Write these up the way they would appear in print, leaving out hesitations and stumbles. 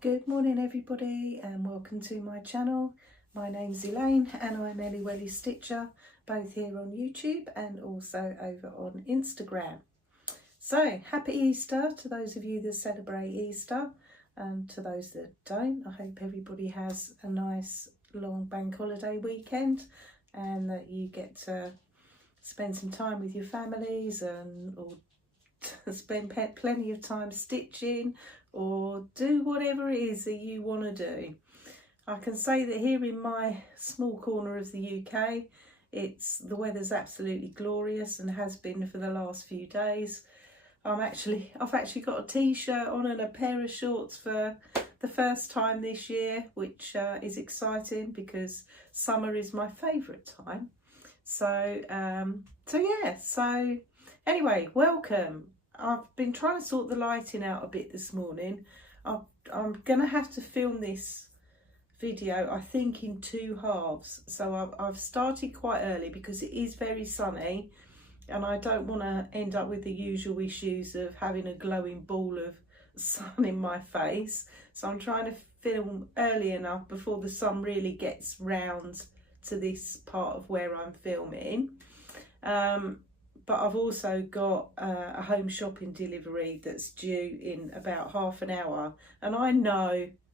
Good morning everybody and welcome to my channel. My name's Elaine and I'm Ellie Welly Stitcher, both here on YouTube and also over on Instagram. So happy Easter to those of you that celebrate Easter, and to those that don't, I hope everybody has a nice long bank holiday weekend and that you get to spend some time with your families or spend plenty of time stitching or do whatever it is that you want to do. I can say that here in my small corner of the UK, the weather's absolutely glorious and has been for the last few days. I've actually got a t-shirt on and a pair of shorts for the first time this year, which is exciting because summer is my favourite time. So anyway, welcome. I've been trying to sort the lighting out a bit this morning. I'm going to have to film this video, I think, in two halves. So I've started quite early because it is very sunny and I don't want to end up with the usual issues of having a glowing ball of sun in my face. So I'm trying to film early enough before the sun really gets round to this part of where I'm filming. But I've also got a home shopping delivery that's due in about half an hour. And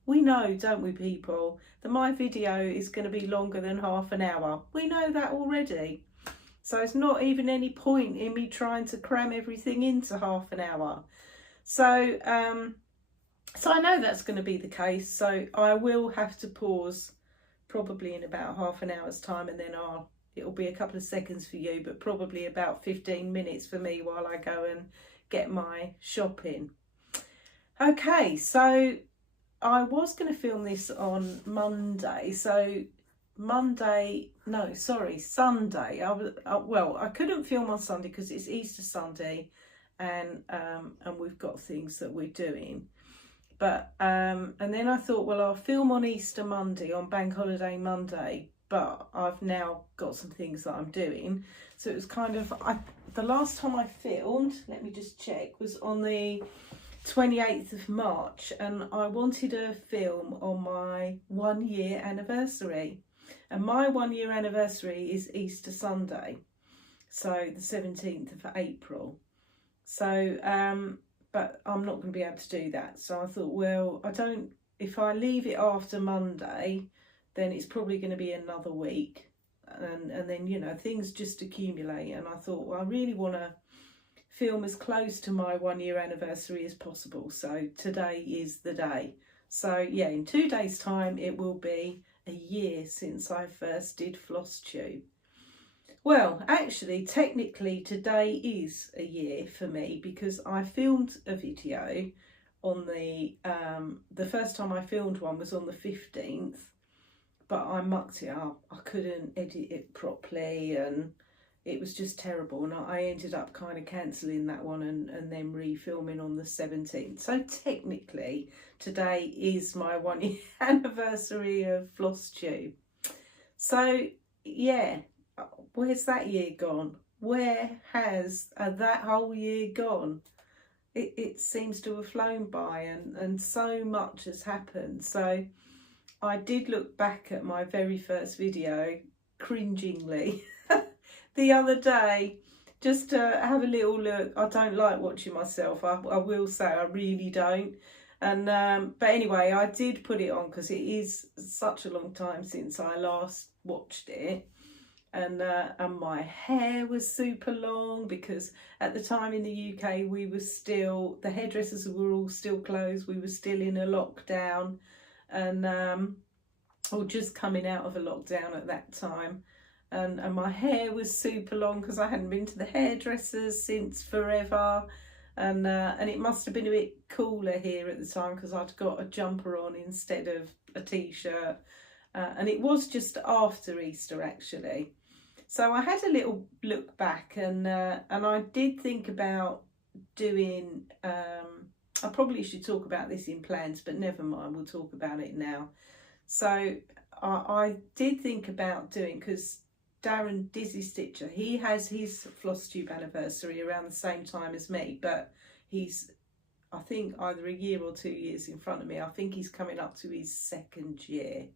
we know, don't we people, that my video is going to be longer than half an hour. We know that already. So it's not even any point in me trying to cram everything into half an hour. So I know that's going to be the case. So I will have to pause probably in about half an hour's time, and then it'll be a couple of seconds for you, but probably about 15 minutes for me while I go and get my shopping. Okay, so I was going to film this on Monday. So Sunday. I couldn't film on Sunday because it's Easter Sunday, and we've got things that we're doing. But and then I thought, well, I'll film on Easter Monday, on Bank Holiday Monday. But I've now got some things that I'm doing. So it was kind of, the last time I filmed, let me just check, was on the 28th of March. And I wanted a film on my 1 year anniversary. And my 1 year anniversary is Easter Sunday. So the 17th of April. So, but I'm not going to be able to do that. So I thought, well, if I leave it after Monday, then it's probably going to be another week, and then, you know, things just accumulate. And I thought, well, I really want to film as close to my 1 year anniversary as possible. So today is the day. So yeah, in 2 days time it will be a year since I first did Flosstube. Well, actually, technically today is a year for me because I filmed a video on the first time I filmed one was on the 15th. But I mucked it up. I couldn't edit it properly and it was just terrible. And I ended up kind of cancelling that one and then refilming on the 17th. So technically today is my 1 year anniversary of Flosstube. So yeah, where's that year gone? Where has that whole year gone? It seems to have flown by and so much has happened. So I did look back at my very first video cringingly the other day just to have a little look. I don't like watching myself, I will say, I really don't. And but anyway, I did put it on because it is such a long time since I last watched it. And my hair was super long because at the time in the UK the hairdressers were all still closed. We were still in a lockdown. And or just coming out of a lockdown at that time, and my hair was super long because I hadn't been to the hairdressers since forever, and it must have been a bit cooler here at the time because I'd got a jumper on instead of a t-shirt, and it was just after Easter actually. So I had a little look back, and I did think about doing I probably should talk about this in plans, but never mind, we'll talk about it now. So I did think about doing, because Darren Dizzy Stitcher, he has his Flosstube anniversary around the same time as me, but I think either a year or 2 years in front of me. I think he's coming up to his 2nd year,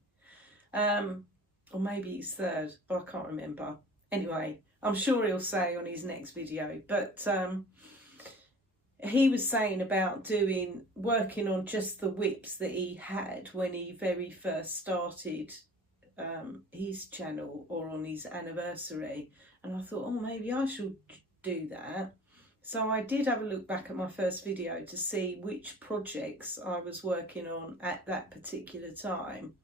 or maybe his 3rd, but I can't remember. Anyway, I'm sure he'll say on his next video. But he was saying about working on just the whips that he had when he very first started his channel, or on his anniversary, and I thought, oh, maybe I should do that. So I did have a look back at my first video to see which projects I was working on at that particular time,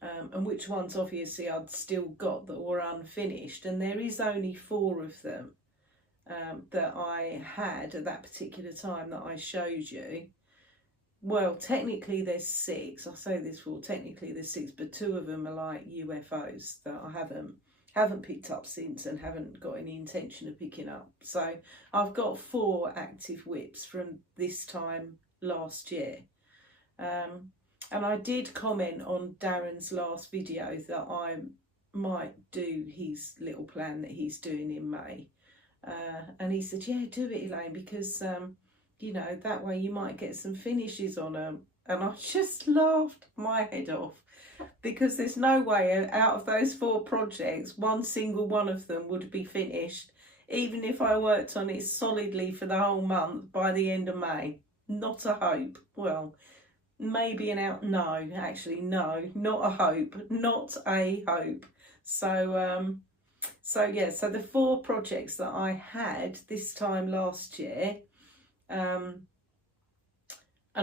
and which ones obviously I'd still got that were unfinished, and there is only 4 of them that I had at that particular time that I showed you. Well, technically there's 6. I say there's 4, technically there's 6, but 2 of them are like UFOs that I haven't picked up since, and haven't got any intention of picking up. So I've got 4 active whips from this time last year. And I did comment on Darren's last video that I might do his little plan that he's doing in May. And he said, yeah, do it, Elaine, because you know, that way you might get some finishes on them. And I just laughed my head off, because there's no way out of those 4 projects, one single one of them would be finished, even if I worked on it solidly for the whole month by the end of May. Not a hope. Well, maybe no, actually, no, not a hope, not a hope. So, yeah, so the 4 projects that I had this time last year, and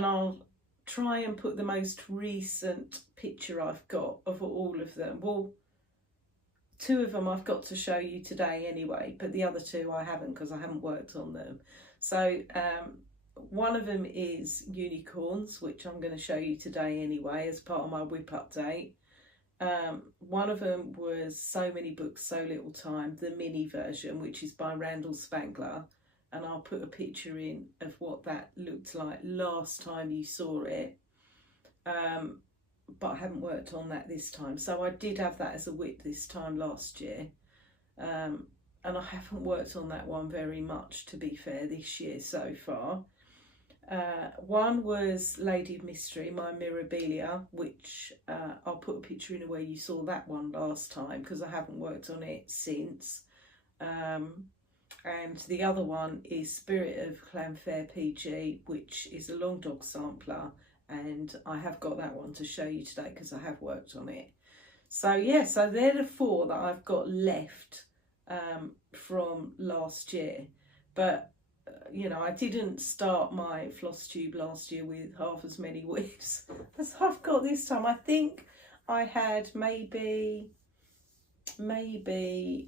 I'll try and put the most recent picture I've got of all of them. Well, 2 of them I've got to show you today anyway, but the other 2 I haven't, because I haven't worked on them. So one of them is unicorns, which I'm going to show you today anyway as part of my whip update. One of them was So Many Books, So Little Time, the mini version, which is by Randall Spangler. And I'll put a picture in of what that looked like last time you saw it. But I haven't worked on that this time. So I did have that as a whip this time last year. And I haven't worked on that one very much, to be fair, this year so far. One was Lady of Mystery, my Mirabilia, which I'll put a picture in where you saw that one last time, because I haven't worked on it since. And the other one is Spirit of Clanfair PG, which is a long dog sampler, and I have got that one to show you today because I have worked on it. So yeah, so they're the 4 that I've got left from last year. But you know, I didn't start my Flosstube last year with half as many whips as I've got this time. I think I had maybe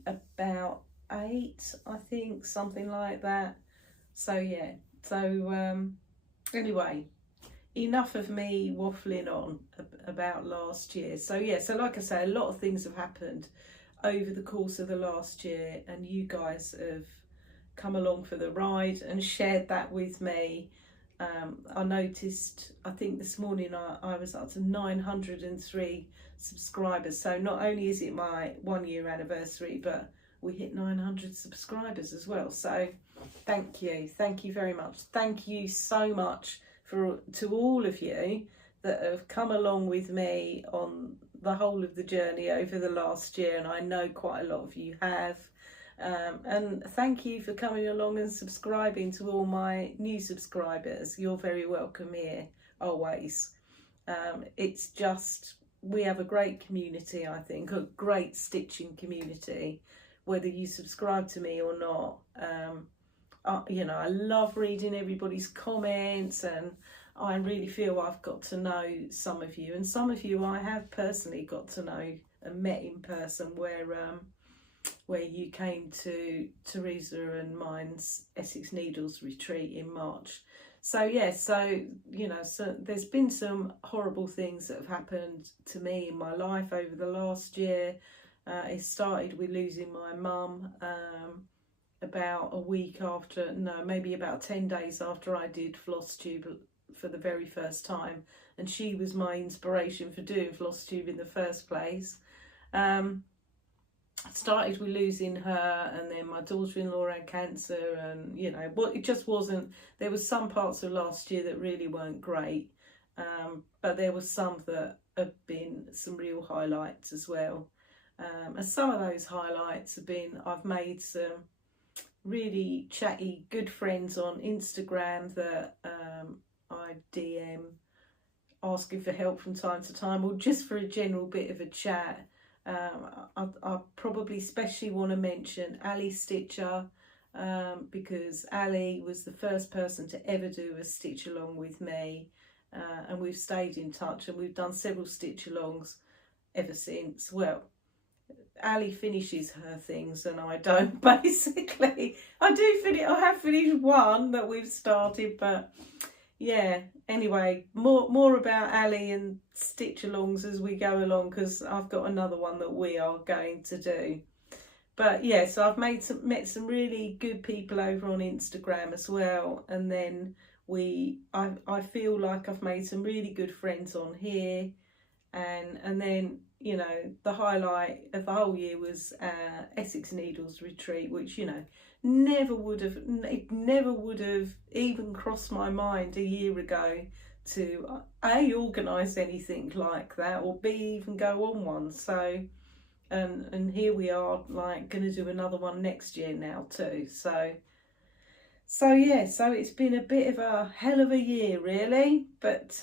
about 8, I think, something like that. So yeah, so anyway, enough of me waffling on about last year. So yeah, so like I say, a lot of things have happened over the course of the last year, and you guys have come along for the ride and shared that with me. I noticed, I think this morning I was up to 903 subscribers. So not only is it my 1-year anniversary, but we hit 900 subscribers as well. So thank you very much. Thank you so much to all of you that have come along with me on the whole of the journey over the last year, and I know quite a lot of you have. And thank you for coming along and subscribing to all my new subscribers. You're very welcome here, always. It's just, we have a great community, I think, a great stitching community, whether you subscribe to me or not. You know, I love reading everybody's comments, and I really feel I've got to know some of you, and some of you I have personally got to know and met in person, where you came to Teresa and mine's Essex Needles retreat in March. So yeah, so you know, so there's been some horrible things that have happened to me in my life over the last year. It started with losing my mum about a week after, no, maybe about 10 days after I did Flosstube for the very first time, and she was my inspiration for doing Flosstube in the first place. started with losing her, and then my daughter-in-law had cancer, and you know, it just wasn't, there was some parts of last year that really weren't great, but there was some that have been some real highlights as well. And some of those highlights have been, I've made some really chatty good friends on Instagram that I DM asking for help from time to time, or just for a general bit of a chat. I probably especially want to mention Ali Stitcher, because Ali was the first person to ever do a stitch along with me, and we've stayed in touch, and we've done several stitch alongs ever since. Well, Ali finishes her things and I don't, basically. I have finished one that we've started, but yeah, anyway, more about Ali and stitch alongs as we go along, because I've got another one that we are going to do. But yeah, so I've met some really good people over on Instagram as well, and then I feel like I've made some really good friends on here, and then, you know, the highlight of the whole year was Essex Needles retreat, which, you know, never would have even crossed my mind a year ago to A, organise anything like that, or B, even go on one. So and here we are, like, going to do another one next year now too. So yeah, so it's been a bit of a hell of a year really, but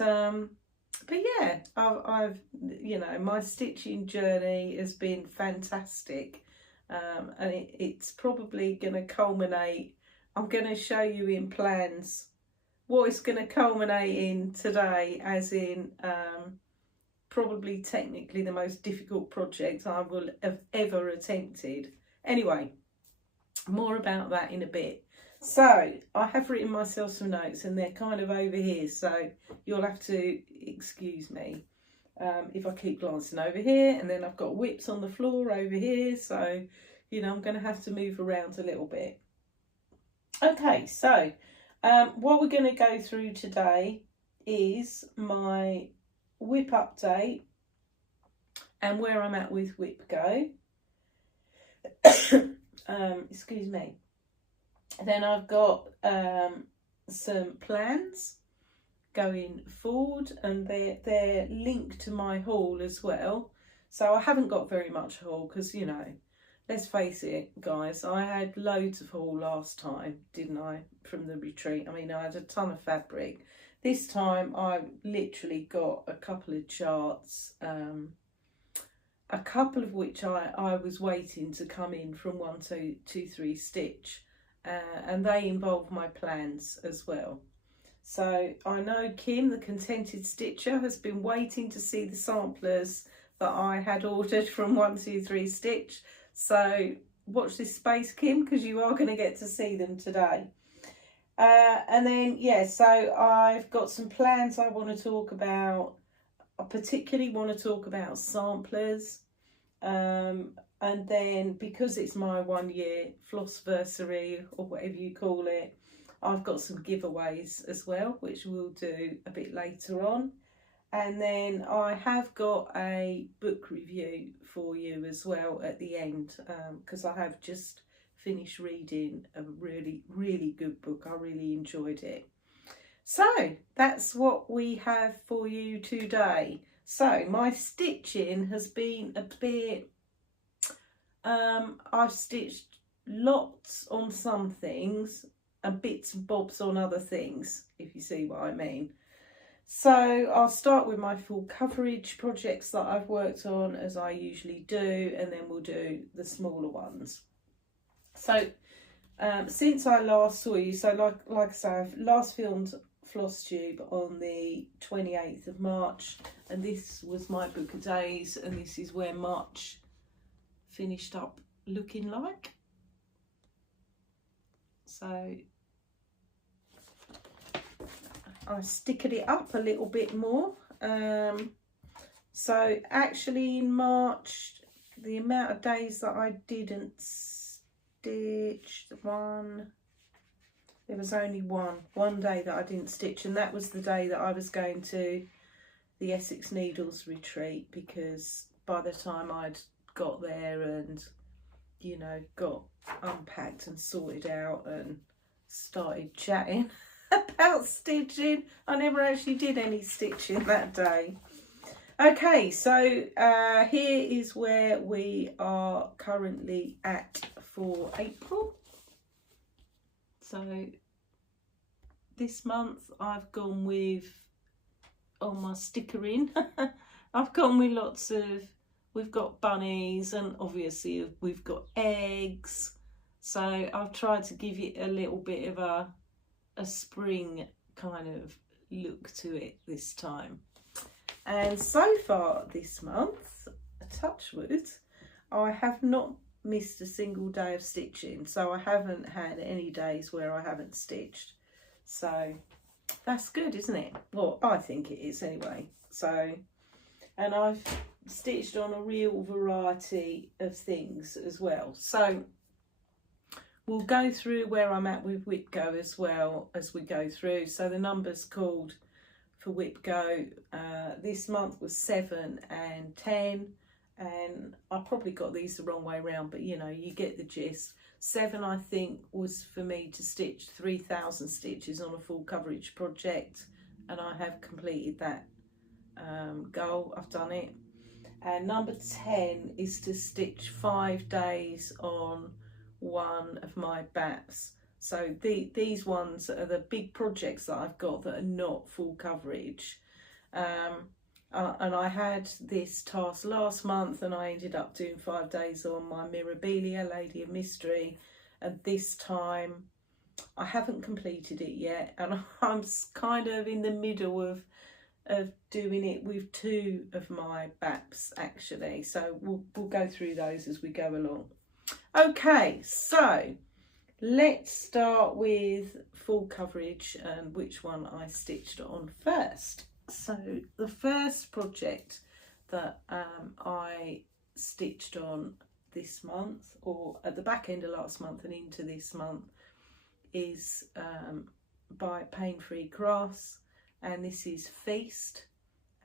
yeah, I've you know, my stitching journey has been fantastic, and it's probably going to culminate. I'm going to show you in plans what it's going to culminate in today, as in probably technically the most difficult project I will have ever attempted. Anyway, more about that in a bit. So I have written myself some notes, and they're kind of over here, so you'll have to excuse me if I keep glancing over here, and then I've got whips on the floor over here, so you know, I'm going to have to move around a little bit. Okay, so what we're going to go through today is my whip update and where I'm at with whip go. Excuse me. Then I've got some plans going forward, and they're linked to my haul as well. So I haven't got very much haul because, you know, let's face it, guys, I had loads of haul last time, didn't I, from the retreat? I mean, I had a ton of fabric. This time I literally got a couple of charts, a couple of which I was waiting to come in from 123 Stitch, and they involve my plans as well. So I know Kim, the Contented Stitcher, has been waiting to see the samplers that I had ordered from 123 Stitch. So watch this space, Kim, because you are going to get to see them today. And then, yeah, so I've got some plans I want to talk about. I particularly want to talk about samplers. And then, because it's my 1 year Flossversary, or whatever you call it, I've got some giveaways as well, which we'll do a bit later on. And then I have got a book review for you as well at the end, because I have just finished reading a really, really good book. I really enjoyed it. So that's what we have for you today. So my stitching has been a bit, I've stitched lots on some things and bits and bobs on other things, if you see what I mean. So I'll start with my full coverage projects that I've worked on, as I usually do, and then we'll do the smaller ones. So since I last saw you, so like I say, I've last filmed Flosstube on the 28th of March, and this was my book of days, and this is where March finished up looking like. So I stickered it up a little bit more. So actually in March, the amount of days that I didn't stitch, there was only one day that I didn't stitch, and that was the day that I was going to the Essex Needles retreat, because by the time I'd got there and you know, got unpacked and sorted out and started chatting about stitching. I never actually did any stitching that day. Okay, so here is where we are currently at for April. So this month I've gone with, on my stickering, I've gone with lots of, we've got bunnies and obviously we've got eggs. So I've tried to give it a little bit of a spring kind of look to it this time. And so far this month, touch wood, I have not missed a single day of stitching. So I haven't had any days where I haven't stitched. So that's good, isn't it? Well, I think it is anyway. So, and I've stitched on a real variety of things as well. So we'll go through where I'm at with Whip Go as well as we go through. So the numbers called for Whip Go this month was 7 and 10, and I probably got these the wrong way around, but you know, you get the gist. 7, I think, was for me to stitch 3,000 stitches on a full coverage project, and I have completed that goal. I've done it. And number 10 is to stitch 5 days on one of my BAPs. So these ones are the big projects that I've got that are not full coverage. And I had this task last month and I ended up doing 5 days on my Mirabilia, Lady of Mystery. And this time I haven't completed it yet. And I'm kind of in the middle of doing it with 2 of my BAPs actually. So we'll go through those as we go along. Okay, so let's start with full coverage and which one I stitched on first. So the first project that I stitched on this month, or at the back end of last month and into this month, is by Pain Free Crafts, and this is Feast,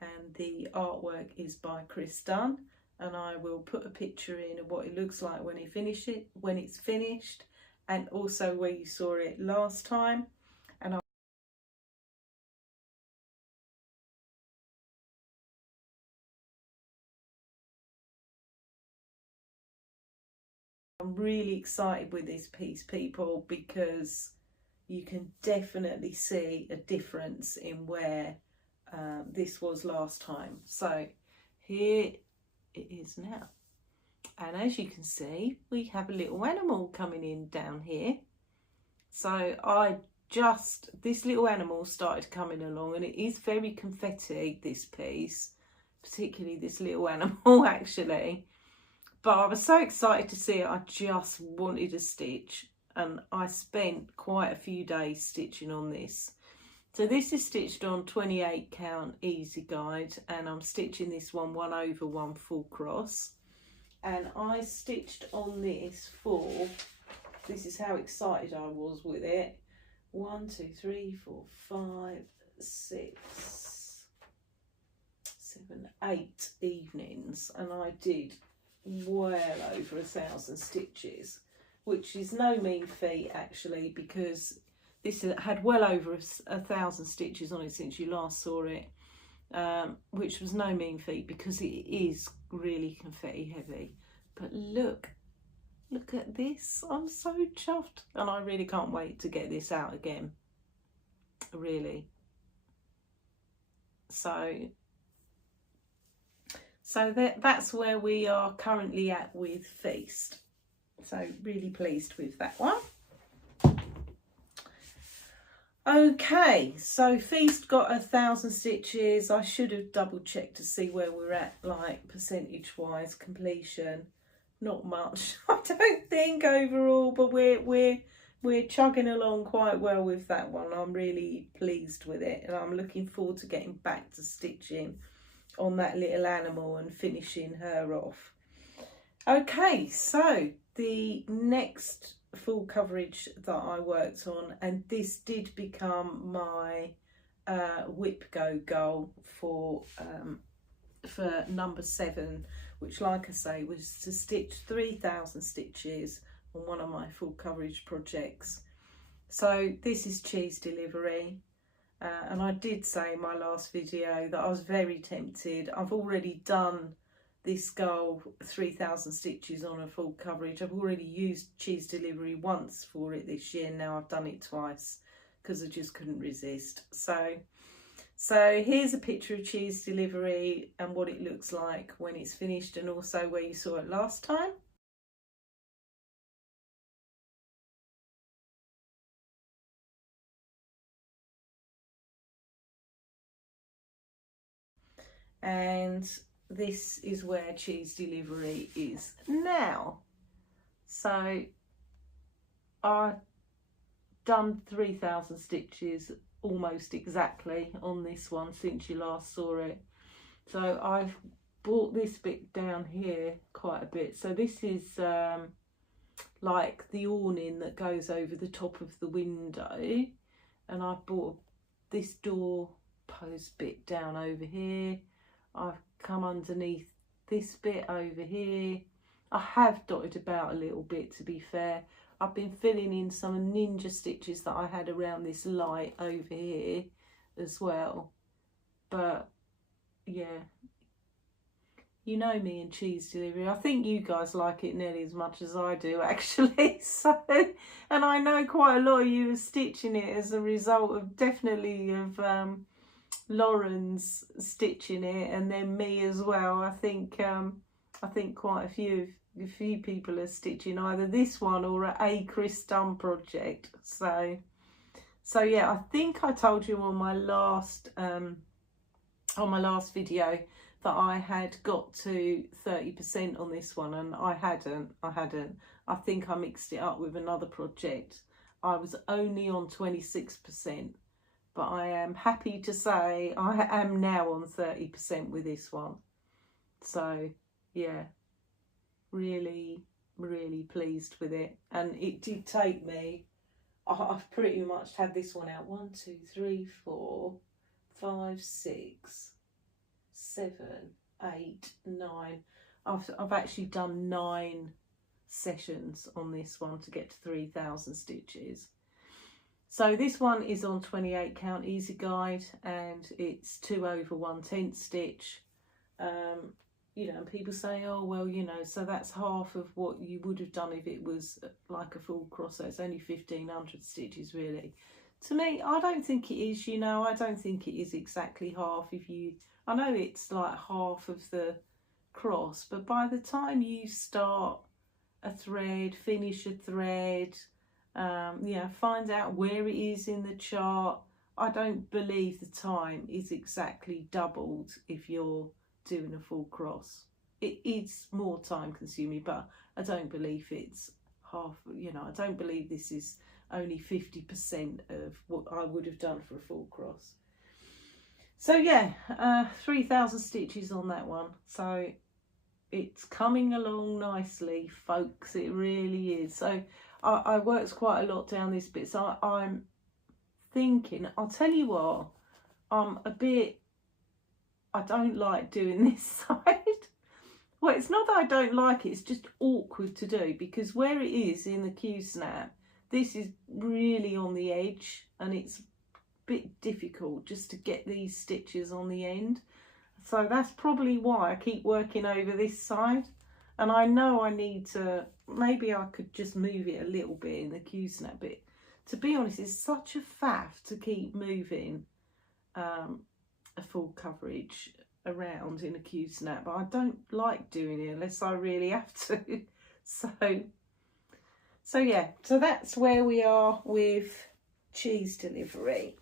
and the artwork is by Chris Dunn, and I will put a picture in of what it looks like when it's finished, and also where you saw it last time. And I'm really excited with this piece, people, because you can definitely see a difference in where this was last time. So here it is now. And as you can see, we have a little animal coming in down here. So this little animal started coming along, and it is very confetti, this piece, particularly this little animal actually. But I was so excited to see it, I just wanted to stitch, and I spent quite a few days stitching on this. So this is stitched on 28 count easy guide, and I'm stitching this one 1/1 full cross. And I stitched on this for, this is how excited I was with it, 1, 2, 3, 4, 5, 6, 7, 8 evenings, and I did well over 1,000 stitches, which is no mean feat actually, because this had well over 1,000 stitches on it since you last saw it, which was no mean feat because it is really confetti heavy. But look at this, I'm so chuffed, and I really can't wait to get this out again, really. So that's where we are currently at with Feast. So really pleased with that one. Okay, so Feast got 1,000 stitches. I should have double checked to see where we're at, like percentage wise completion. Not much, I don't think, overall, but we're chugging along quite well with that one. I'm really pleased with it, and I'm looking forward to getting back to stitching on that little animal and finishing her off. Okay, so the next full coverage that I worked on, and this did become my Whip Go goal for number 7, which, like I say, was to stitch 3,000 stitches on one of my full coverage projects. So this is cheese delivery, and I did say in my last video that I was very tempted. I've already done this goal, 3,000 stitches on a full coverage. I've already used cheese delivery once for it this year. Now I've done it twice because I just couldn't resist. So here's a picture of cheese delivery and what it looks like when it's finished, and also where you saw it last time. And this is where cheese delivery is now. So I've done 3,000 stitches almost exactly on this one since you last saw it. So I've brought this bit down here quite a bit. So this is like the awning that goes over the top of the window, and I've brought this door post bit down over here. I've come underneath this bit over here. I have dotted about a little bit, to be fair. I've been filling in some ninja stitches that I had around this light over here as well. But yeah, you know me and cheese delivery. I think you guys like it nearly as much as I do, actually. So, and I know quite a lot of you are stitching it as a result of definitely of Lauren's stitching it, and then me as well. I think quite a few people are stitching either this one or a Chris Dunn project. So yeah, I think I told you on my last video that I had got to 30% on this one, and I hadn't. I think I mixed it up with another project. I was only on 26%. But I am happy to say I am now on 30% with this one. So yeah, really, really pleased with it. And it did take me, I've pretty much had this one out 1, 2, 3, 4, 5, 6, 7, 8, 9. I've actually done 9 sessions on this one to get to 3,000 stitches. So this one is on 28 count easy guide, and it's 2 over 1/10 stitch. You know, and people say, oh well, you know, so that's half of what you would have done if it was like a full cross, so it's only 1,500 stitches really. To me, I don't think it is, you know. I don't think it is exactly half. I know it's like half of the cross, but by the time you start a thread, finish a thread, you know, find out where it is in the chart, I don't believe the time is exactly doubled if you're doing a full cross. It is more time consuming, but I don't believe it's half, you know, I don't believe this is only 50% of what I would have done for a full cross. So yeah, 3,000 stitches on that one. So it's coming along nicely, folks. It really is. So I worked quite a lot down this bit. So I'm thinking, I'll tell you what, I don't like doing this side. Well, it's not that I don't like it, it's just awkward to do, because where it is in the Q-snap, this is really on the edge, and it's a bit difficult just to get these stitches on the end. So that's probably why I keep working over this side. And I know I need to, maybe I could just move it a little bit in the Q-snap bit. To be honest, it's such a faff to keep moving a full coverage around in a Q-snap. I don't like doing it unless I really have to. So yeah, so that's where we are with cheese delivery.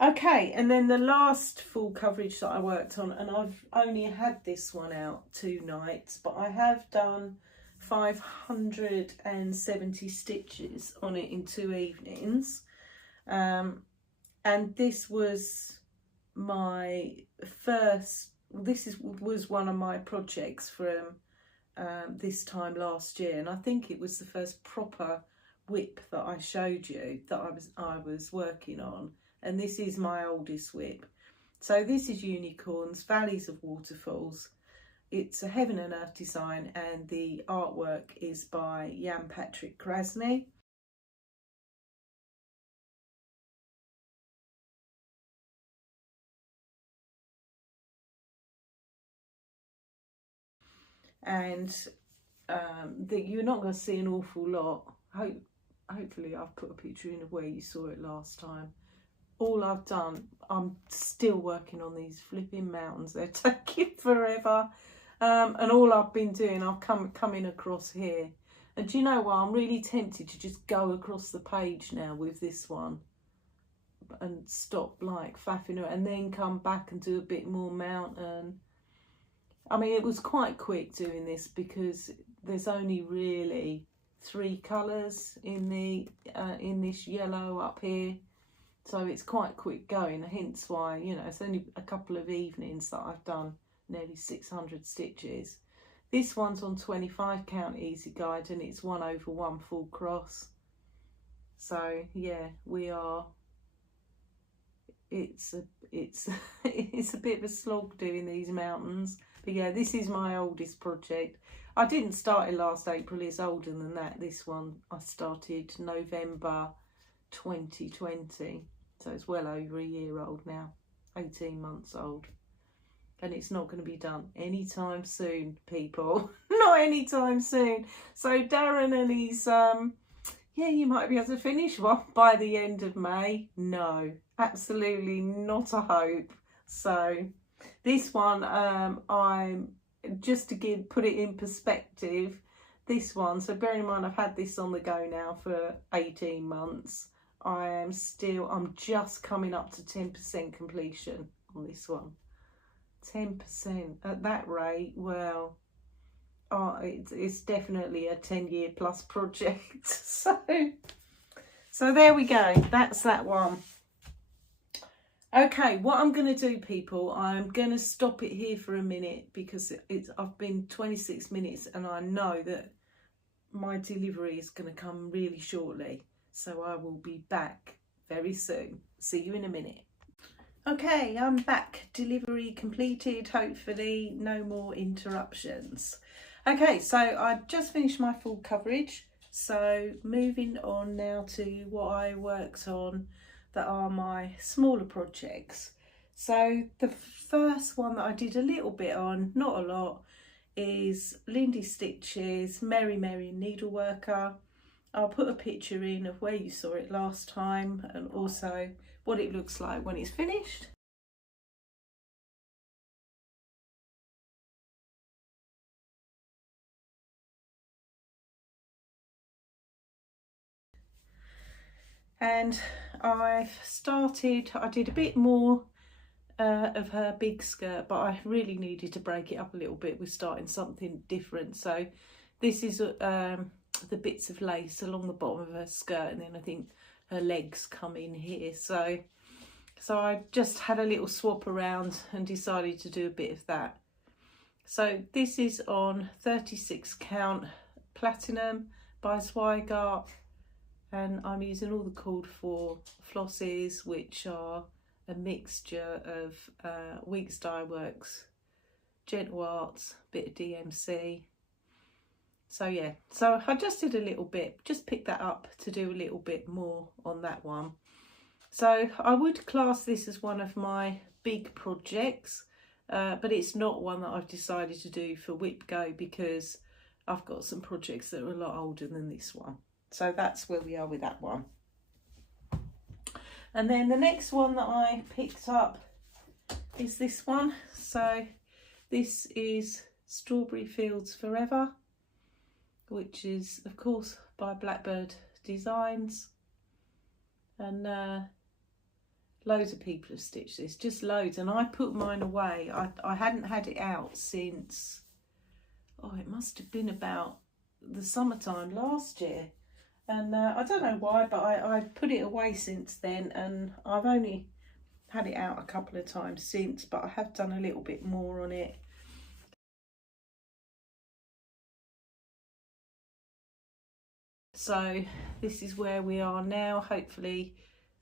Okay, and then the last full coverage that I worked on, and I've only had this one out 2 nights, but I have done 570 stitches on it in 2 evenings. And this was my first, was one of my projects from this time last year, and I think it was the first proper whip that I showed you that I was working on. And this is my oldest whip. So this is Unicorns, Valleys of Waterfalls. It's a heaven and earth design, and the artwork is by Patrick Krasny. And you're not going to see an awful lot. Hopefully I've put a picture in of where you saw it last time. All I've done, I'm still working on these flipping mountains. They're taking forever. And all I've been doing, I've coming across here. And do you know what? I'm really tempted to just go across the page now with this one and stop like faffing around and then come back and do a bit more mountain. I mean, it was quite quick doing this because there's only really 3 colours in the in this yellow up here. So it's quite quick going, hence why, you know, it's only a couple of evenings that I've done nearly 600 stitches. This one's on 25 count easy guide and it's 1/1 full cross. So yeah, we are, it's a bit of a slog doing these mountains. But yeah, this is my oldest project. I didn't start it last April, it's older than that. This one I started November 2020. So it's well over a year old now, 18 months old. And it's not going to be done anytime soon, people. Not anytime soon. So Darren and his, yeah, you might be able to finish one by the end of May. No, absolutely not a hope. So this one, I'm just to put it in perspective, this one, so bearing in mind I've had this on the go now for 18 months. I'm just coming up to 10% completion on this one. 10% at that rate, well, it's definitely a 10-year plus project. So there we go, that's that one. Okay, what I'm going to do, people, I'm going to stop it here for a minute because I've been 26 minutes and I know that my delivery is going to come really shortly. So I will be back very soon. See you in a minute. Okay, I'm back. Delivery completed. Hopefully no more interruptions. Okay, so I've just finished my full coverage. So moving on now to what I worked on that are my smaller projects. So the first one that I did a little bit on, not a lot, is Lindy Stitches Merry Merry Needleworker. I'll put a picture in of where you saw it last time and also what it looks like when it's finished. And I did a bit more of her big skirt, but I really needed to break it up a little bit with starting something different. So this is the bits of lace along the bottom of her skirt, and then I think her legs come in here. So I just had a little swap around and decided to do a bit of that. So this is on 36 count platinum by Zweigart, and I'm using all the called for flosses, which are a mixture of Weeks Dye Works, Gentle Arts, bit of DMC. So yeah, so I just did a little bit, just picked that up to do a little bit more on that one. So I would class this as one of my big projects, but it's not one that I've decided to do for Whip Go because I've got some projects that are a lot older than this one. So that's where we are with that one. And then the next one that I picked up is this one. So this is Strawberry Fields Forever, which is of course by Blackbird Designs, and loads of people have stitched this, just loads, and I put mine away. I hadn't had it out since, oh, it must have been about the summertime last year, and I don't know why, but I put it away since then, and I've only had it out a couple of times since, but I have done a little bit more on it. So this is where we are now. Hopefully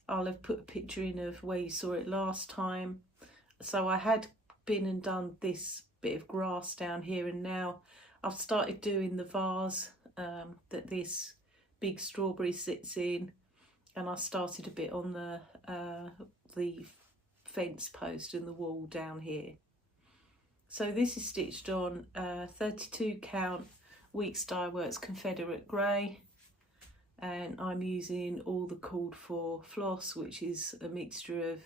I'll have put a picture in of where you saw it last time. So I had been and done this bit of grass down here, and now I've started doing the vase that this big strawberry sits in, and I started a bit on the fence post and the wall down here. So this is stitched on 32 count Weeks Dye Works Confederate Grey, and I'm using all the called for floss, which is a mixture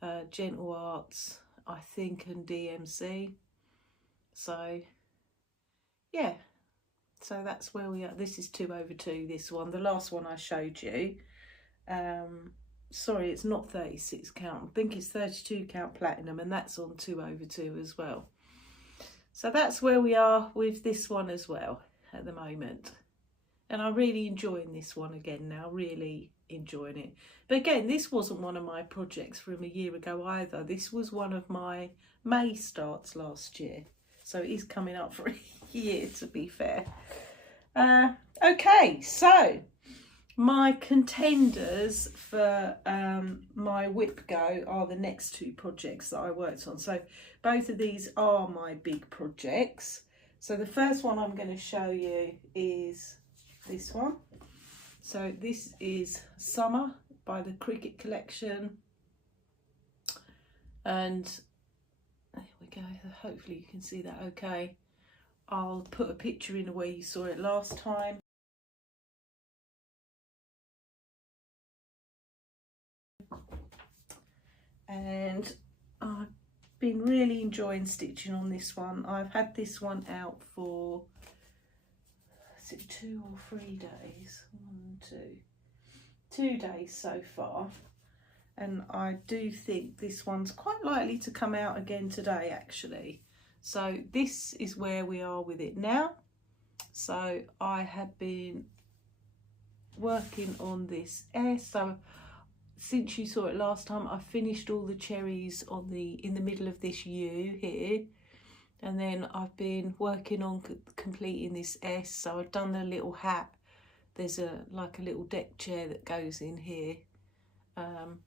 of Gentle Arts, I think, and DMC. So yeah, so that's where we are. This is 2/2, this one. The last one I showed you, sorry, it's not 36 count, I think it's 32 count platinum, and that's on 2/2 as well. So that's where we are with this one as well at the moment. And I'm really enjoying this one again now, really enjoying it. But again, this wasn't one of my projects from a year ago either. This was one of my May starts last year. So it is coming up for a year, to be fair. Okay, so my contenders for my Whip Go are the next two projects that I worked on. So both of these are my big projects. So the first one I'm going to show you is this one. So this is Summer by the Cricket Collection, and there we go, hopefully you can see that okay. I'll put a picture in where you saw it last time. And I've been really enjoying stitching on this one. I've had this one out for, is it 2 or 3 days? 2 days so far, and I do think this one's quite likely to come out again today actually. So this is where we are with it now. So I have been working on this S. So since you saw it last time, I finished all the cherries on in the middle of this U here, and then I've been working on completing this S. So I've done the little hat. There's like a little deck chair that goes in here, and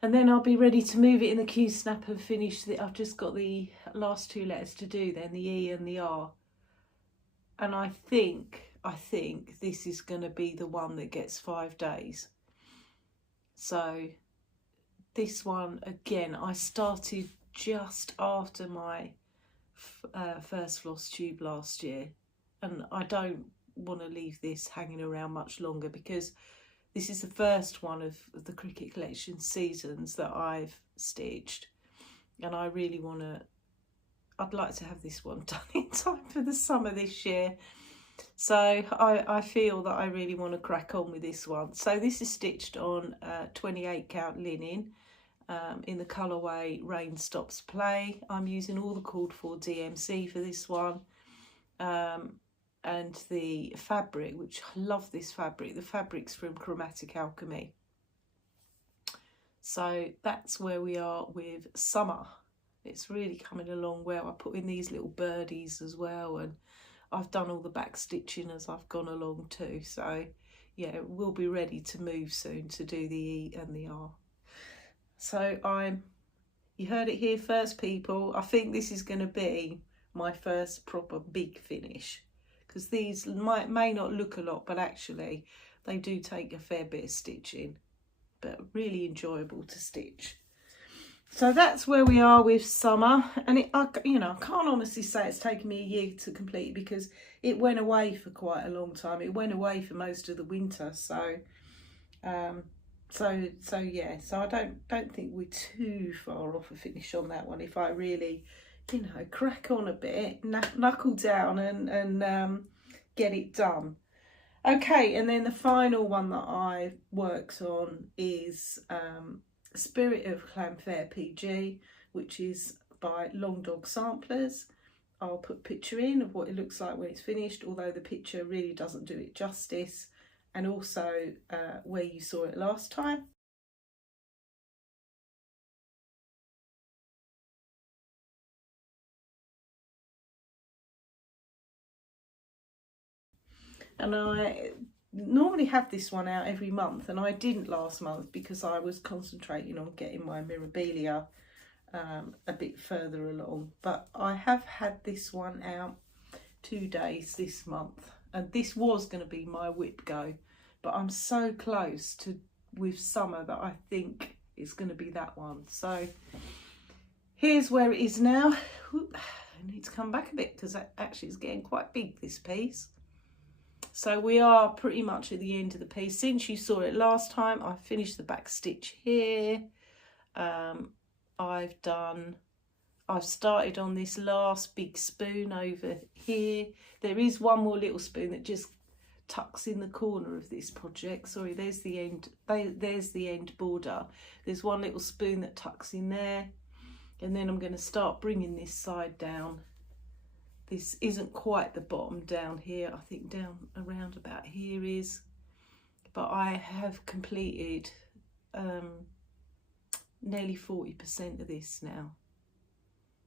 then I'll be ready to move it in the Q-snap and finish I've just got the last 2 letters to do then, the E and the R, and I think this is going to be the one that gets 5 days. So this one again, I started just after my first Flosstube last year, and I don't want to leave this hanging around much longer because this is the first one of the Cricket Collection seasons that I've stitched, and I really want to, I'd like to have this one done in time for the summer this year. So I feel that I really want to crack on with this one. So this is stitched on 28 count linen in the colourway Rain Stops Play. I'm using all the called for DMC for this one, and the fabric, which I love this fabric, the fabric's from Chromatic Alchemy. So that's where we are with Summer. It's really coming along well. I put in these little birdies as well, and I've done all the back stitching as I've gone along too. So yeah, we'll be ready to move soon to do the E and the R. So you heard it here first, people. I think this is going to be my first proper big finish, because these may not look a lot, but actually they do take a fair bit of stitching, but really enjoyable to stitch. So that's where we are with Summer, and I can't honestly say it's taken me a year to complete because it went away for quite a long time. It went away for most of the winter, so yeah. So I don't think we're too far off a finish on that one. If I really, crack on a bit, knuckle down, and get it done. Okay, and then the final one that I worked on is Spirit of Clanfair PG, which is by Long Dog Samplers. I'll put a picture in of what it looks like when it's finished, although the picture really doesn't do it justice, and also where you saw it last time. And normally have this one out every month, and I didn't last month because I was concentrating on getting my Mirabilia a bit further along. But I have had this one out 2 days this month, and this was going to be my whip go, but I'm so close to with summer that I think it's going to be that one. So here's where it is now. I need to come back a bit because actually it's getting quite big, this piece. So we are pretty much at the end of the piece. Since you saw it last time, I finished the back stitch here. I've started on this last big spoon over here. There is one more little spoon that just tucks in the corner of this project. Sorry, there's the end. There's the end border. There's one little spoon that tucks in there, and then I'm going to start bringing this side down. This isn't quite the bottom down here. I think down around about here is, but I have completed nearly 40% of this now.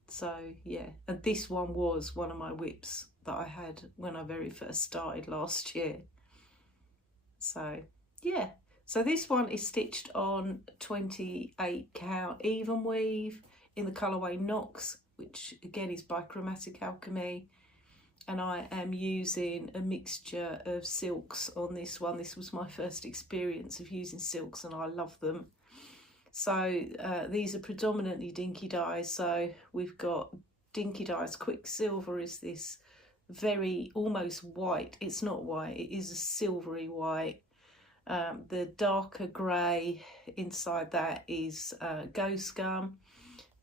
So yeah, and this one was one of my whips that I had when I very first started last year. So yeah, so this one is stitched on 28 count even weave in the colourway Knox, which again is by Chromatic Alchemy, and I am using a mixture of silks on this one. This was my first experience of using silks and I love them. So these are predominantly dinky dyes. So we've got dinky dyes. Quicksilver is this very almost white. It's not white, it is a silvery white. The darker grey inside that is Ghost Gum.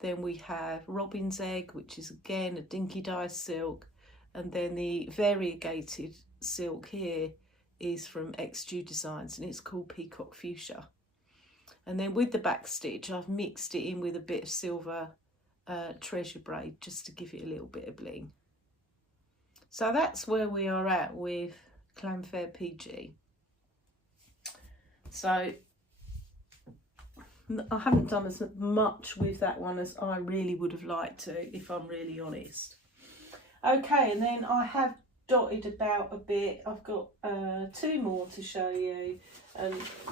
Then we have Robin's Egg, which is again a dinky dye silk. And then the variegated silk here is from XJuDesigns, and it's called Peacock Fuchsia. And then with the back stitch, I've mixed it in with a bit of silver treasure braid just to give it a little bit of bling. So that's where we are at with Clanfair PG. So I haven't done as much with that one as I really would have liked to, if I'm really honest. Okay, and then I have dotted about a bit. I've got 2 more to show you.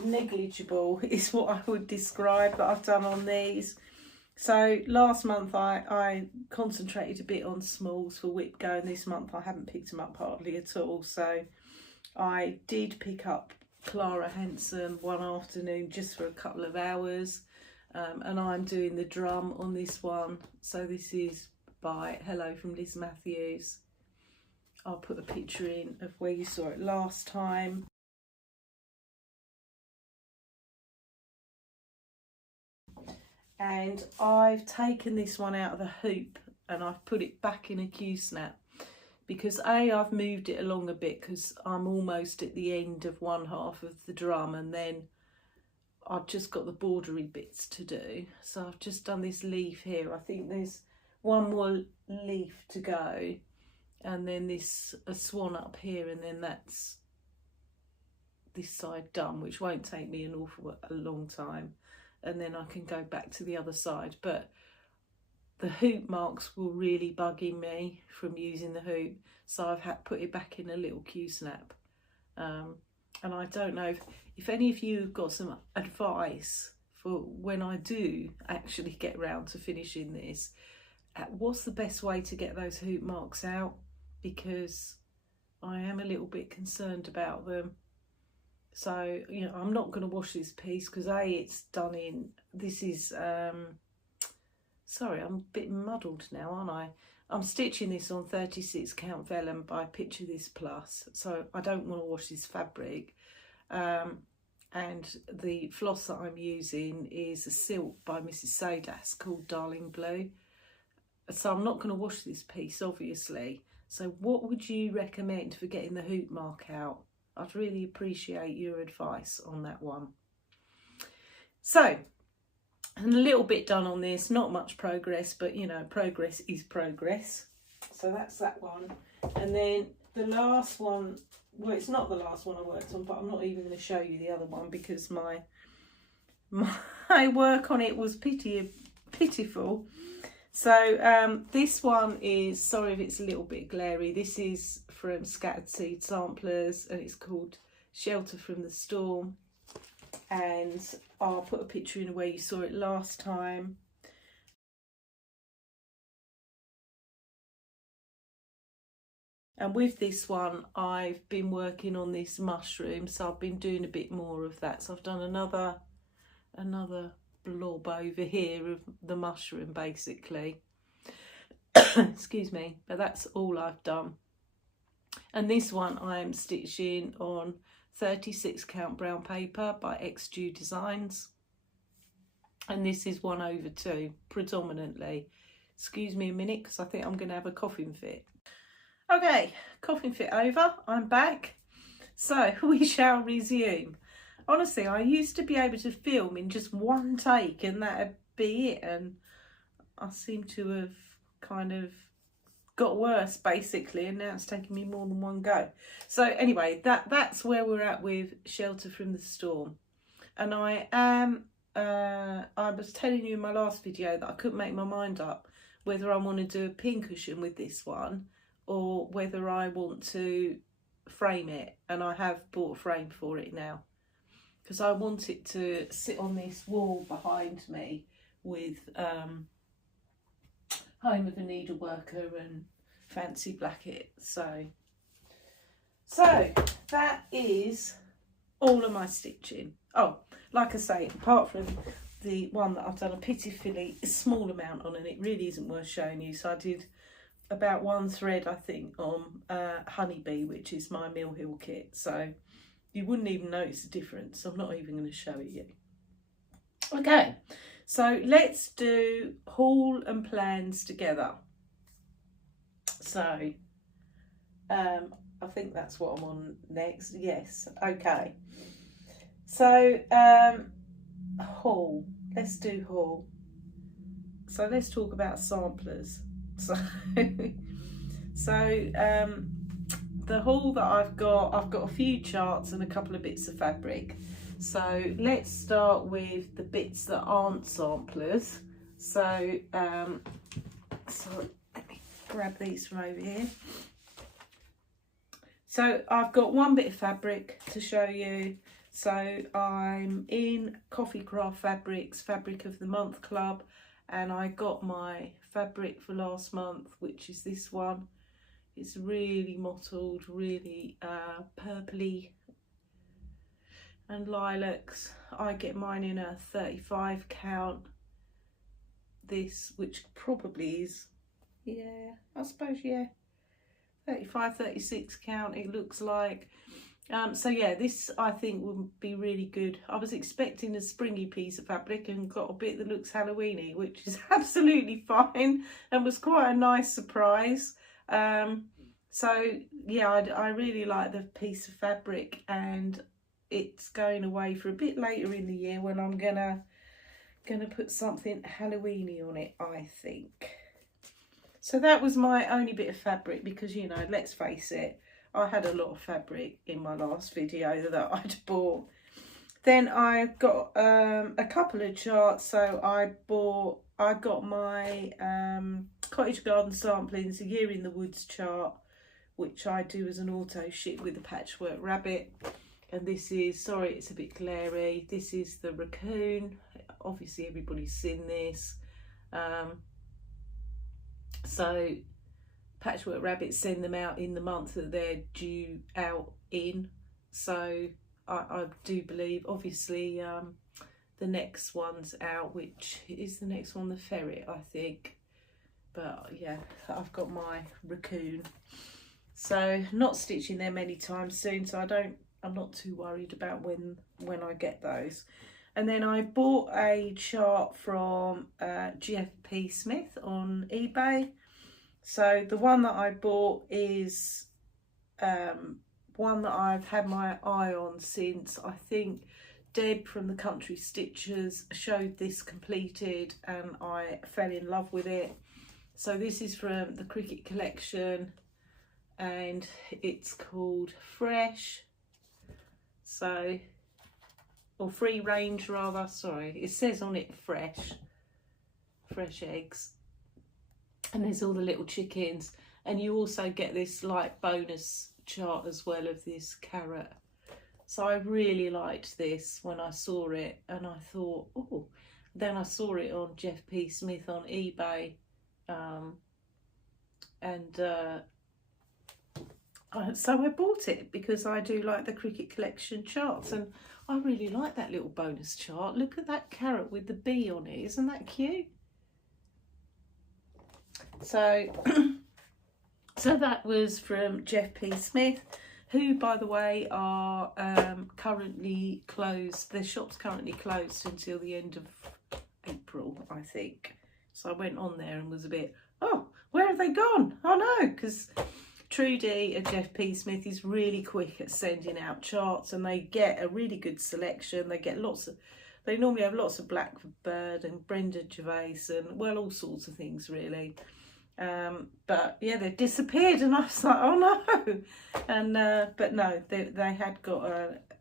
Negligible is what I would describe that I've done on these. So last month I concentrated a bit on smalls for whip go, and this month I haven't picked them up hardly at all. So I did pick up Clara Hanson one afternoon just for a couple of hours, and I'm doing the drum on this one. So this is by Hello from Liz Matthews. I'll put a picture in of where you saw it last time. And I've taken this one out of the hoop and I've put it back in a Q-snap because I've moved it along a bit because I'm almost at the end of one half of the drum, and then I've just got the bordery bits to do. So I've just done this leaf here. I think there's one more leaf to go, and then a swan up here, and then that's this side done, which won't take me a long time, and then I can go back to the other side. But the hoop marks were really bugging me from using the hoop, so I've had to put it back in a little Q-snap. And I don't know if any of you have got some advice for when I do actually get round to finishing this. What's the best way to get those hoop marks out? Because I am a little bit concerned about them. So, you know, I'm not going to wash this piece because it's done in, this is, sorry, I'm a bit muddled now, aren't I? I'm stitching this on 36 count vellum by Picture This Plus, so I don't want to wash this fabric. And the floss that I'm using is a silk by Mrs. Sadas called Darling Blue. So I'm not going to wash this piece, obviously. So what would you recommend for getting the hoop mark out? I'd really appreciate your advice on that one. So, and a little bit done on this, not much progress, but you know, progress is progress. So that's that one. And then the last one, well, it's not the last one I worked on, but I'm not even going to show you the other one because my work on it was pitiful. So this one is, sorry if it's a little bit glary, this is from Scattered Seed Samplers and it's called Shelter from the Storm, and I'll put a picture in where you saw it last time. And with this one, I've been working on this mushroom, so I've been doing a bit more of that. So I've done another blob over here of the mushroom, basically. Excuse me, but that's all I've done. And this one I'm stitching on 36 count brown paper by XJuDesigns. And this is 1/2 predominantly. Excuse me a minute, because I think I'm going to have a coughing fit. Okay, coughing fit over, I'm back. So we shall resume. Honestly, I used to be able to film in just one take and that'd be it. And I seem to have kind of got worse, basically, and now it's taking me more than one go. So anyway, that's where we're at with Shelter from the Storm. And I was telling you in my last video that I couldn't make my mind up whether I want to do a pincushion with this one or whether I want to frame it, and I have bought a frame for it now because I want it to sit on this wall behind me with Home of a Needleworker and Fancy Blacket. So that is all of my stitching. Oh, like I say, apart from the one that I've done a pitifully small amount on, and it really isn't worth showing you. So I did about one thread, I think, on Honeybee, which is my Mill Hill kit. So you wouldn't even notice the difference. I'm not even going to show it you. Okay, so let's do haul and plans together. So I think that's what I'm on next. Yes, okay. So haul, let's do haul. So let's talk about samplers. So the haul that I've got a few charts and a couple of bits of fabric. So let's start with the bits that aren't samplers. So sorry, let me grab these from over here. So I've got one bit of fabric to show you. So I'm in Coffee Craft Fabrics Fabric of the Month Club, and I got my fabric for last month, which is this one. It's really mottled, really purpley and lilacs. I get mine in a 35 count. This, which probably is, yeah, I suppose, yeah, 35, 36 count it looks like. So yeah, this I think would be really good. I was expecting a springy piece of fabric and got a bit that looks Halloweeny, which is absolutely fine and was quite a nice surprise. So yeah, I really like the piece of fabric, and it's going away for a bit later in the year when I'm gonna put something Halloweeny on it, I think. So that was my only bit of fabric because, you know, let's face it, I had a lot of fabric in my last video that I'd bought. Then I got a couple of charts. So I got my Cottage Garden Samplings A Year in the Woods chart, which I do as an auto ship with the Patchwork Rabbit. And this is, sorry, it's a bit glary. This is the raccoon. Obviously everybody's seen this. So Patchwork Rabbit send them out in the month that they're due out in. So I do believe, obviously, the next one's out, which is the next one, the ferret, I think. But yeah, I've got my raccoon. So not stitching them anytime soon, so I'm not too worried about when I get those. And then I bought a chart from GFP Smith on eBay. So the one that I bought is one that I've had my eye on since, I think Deb from the Country Stitchers showed this completed and I fell in love with it. So this is from the Cricket collection and it's called Fresh. So, or Free Range rather, sorry. It says on it fresh eggs. And there's all the little chickens. And you also get this like bonus chart as well of this carrot. So I really liked this when I saw it, and I thought, oh, then I saw it on Jeff P. Smith on eBay, so I bought it because I do like the Cricket Collection charts, and I really like that little bonus chart. Look at that carrot with the bee on it, isn't that cute? So, so that was from Jeff P. Smith, who, by the way, are currently closed. Their shop's currently closed until the end of April, I think. So I went on there and was a bit, oh, where have they gone? Oh no, because Trudy at Jeff P. Smith is really quick at sending out charts, and they get a really good selection. They get they normally have lots of Blackbird and Brenda Gervais and, well, all sorts of things really. But yeah, they've disappeared, and I was like, oh no. And but no, they had got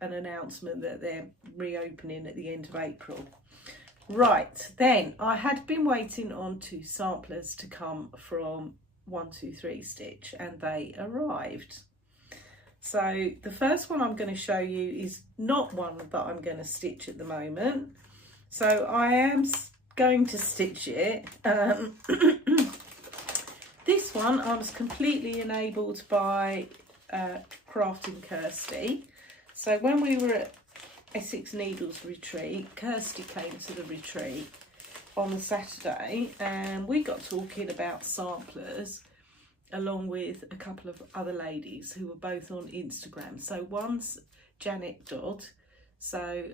an announcement that they're reopening at the end of April. Right, then I had been waiting on 2 samplers to come from 123 Stitch, and they arrived. So the first one I'm going to show you is not one that I'm going to stitch at the moment. So I am going to stitch it. This one I was completely enabled by Crafting Kirsty. So when we were at Essex Needles retreat, Kirsty came to the retreat on the Saturday, and we got talking about samplers along with a couple of other ladies who were both on Instagram. So one's Janet Dodd. So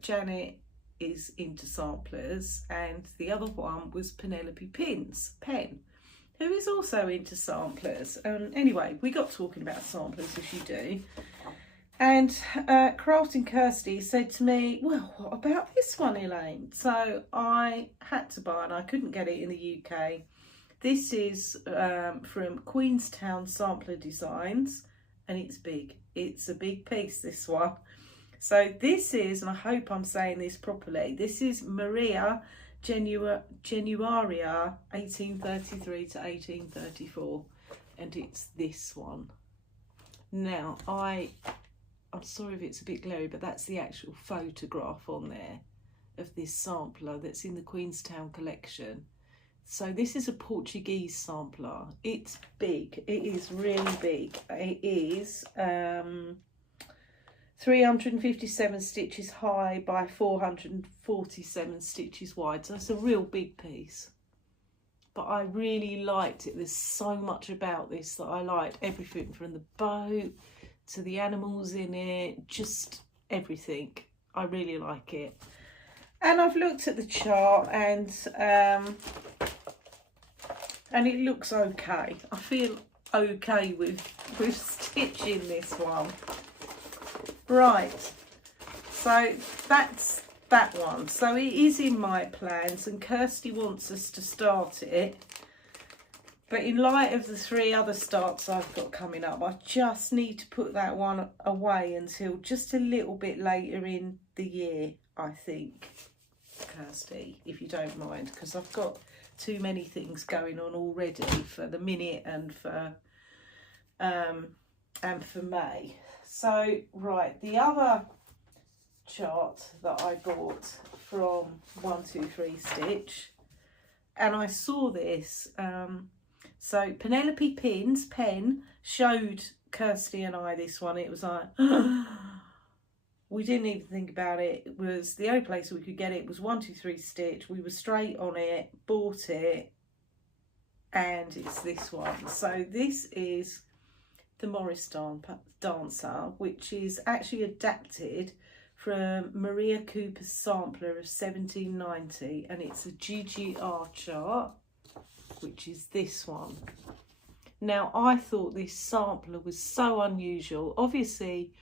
Janet is into samplers, and the other one was Penelope Penn, who is also into samplers. Anyway, we got talking about samplers, as you do. And Crafting Kirsty said to me, well, what about this one, Elaine? So I had to buy, and I couldn't get it in the UK. This is from Queenstown Sampler Designs, and it's big. It's a big piece, this one. So this is, and I hope I'm saying this properly, this is Maria Genuaria 1833 to 1834, and it's this one. Now, I'm sorry if it's a bit glary, but that's the actual photograph on there of this sampler that's in the Queenstown collection. So this is a Portuguese sampler. It's big. It is really big. It is 357 stitches high by 447 stitches wide. So it's a real big piece. But I really liked it. There's so much about this that I liked. Everything from the boat to the animals in it, just everything. I really like it. And I've looked at the chart, and it looks okay. I feel okay with stitching this one. Right, so that's that one. So it is in my plans, and Kirsty wants us to start it. But in light of the 3 other starts I've got coming up, I just need to put that one away until just a little bit later in the year, I think, Kirsty, if you don't mind, because I've got too many things going on already for the minute and for May. So right, the other chart that I bought from 123 Stitch, and I saw this. So Penelope Penn showed Kirsty and I this one. It was like, we didn't even think about it. It was the only place we could get it was 123 Stitch. We were straight on it, bought it, and it's this one. So this is the Morris Dancer, which is actually adapted from Maria Cooper's sampler of 1790, and it's a GGR chart, which is this one. Now, I thought this sampler was so unusual. Obviously,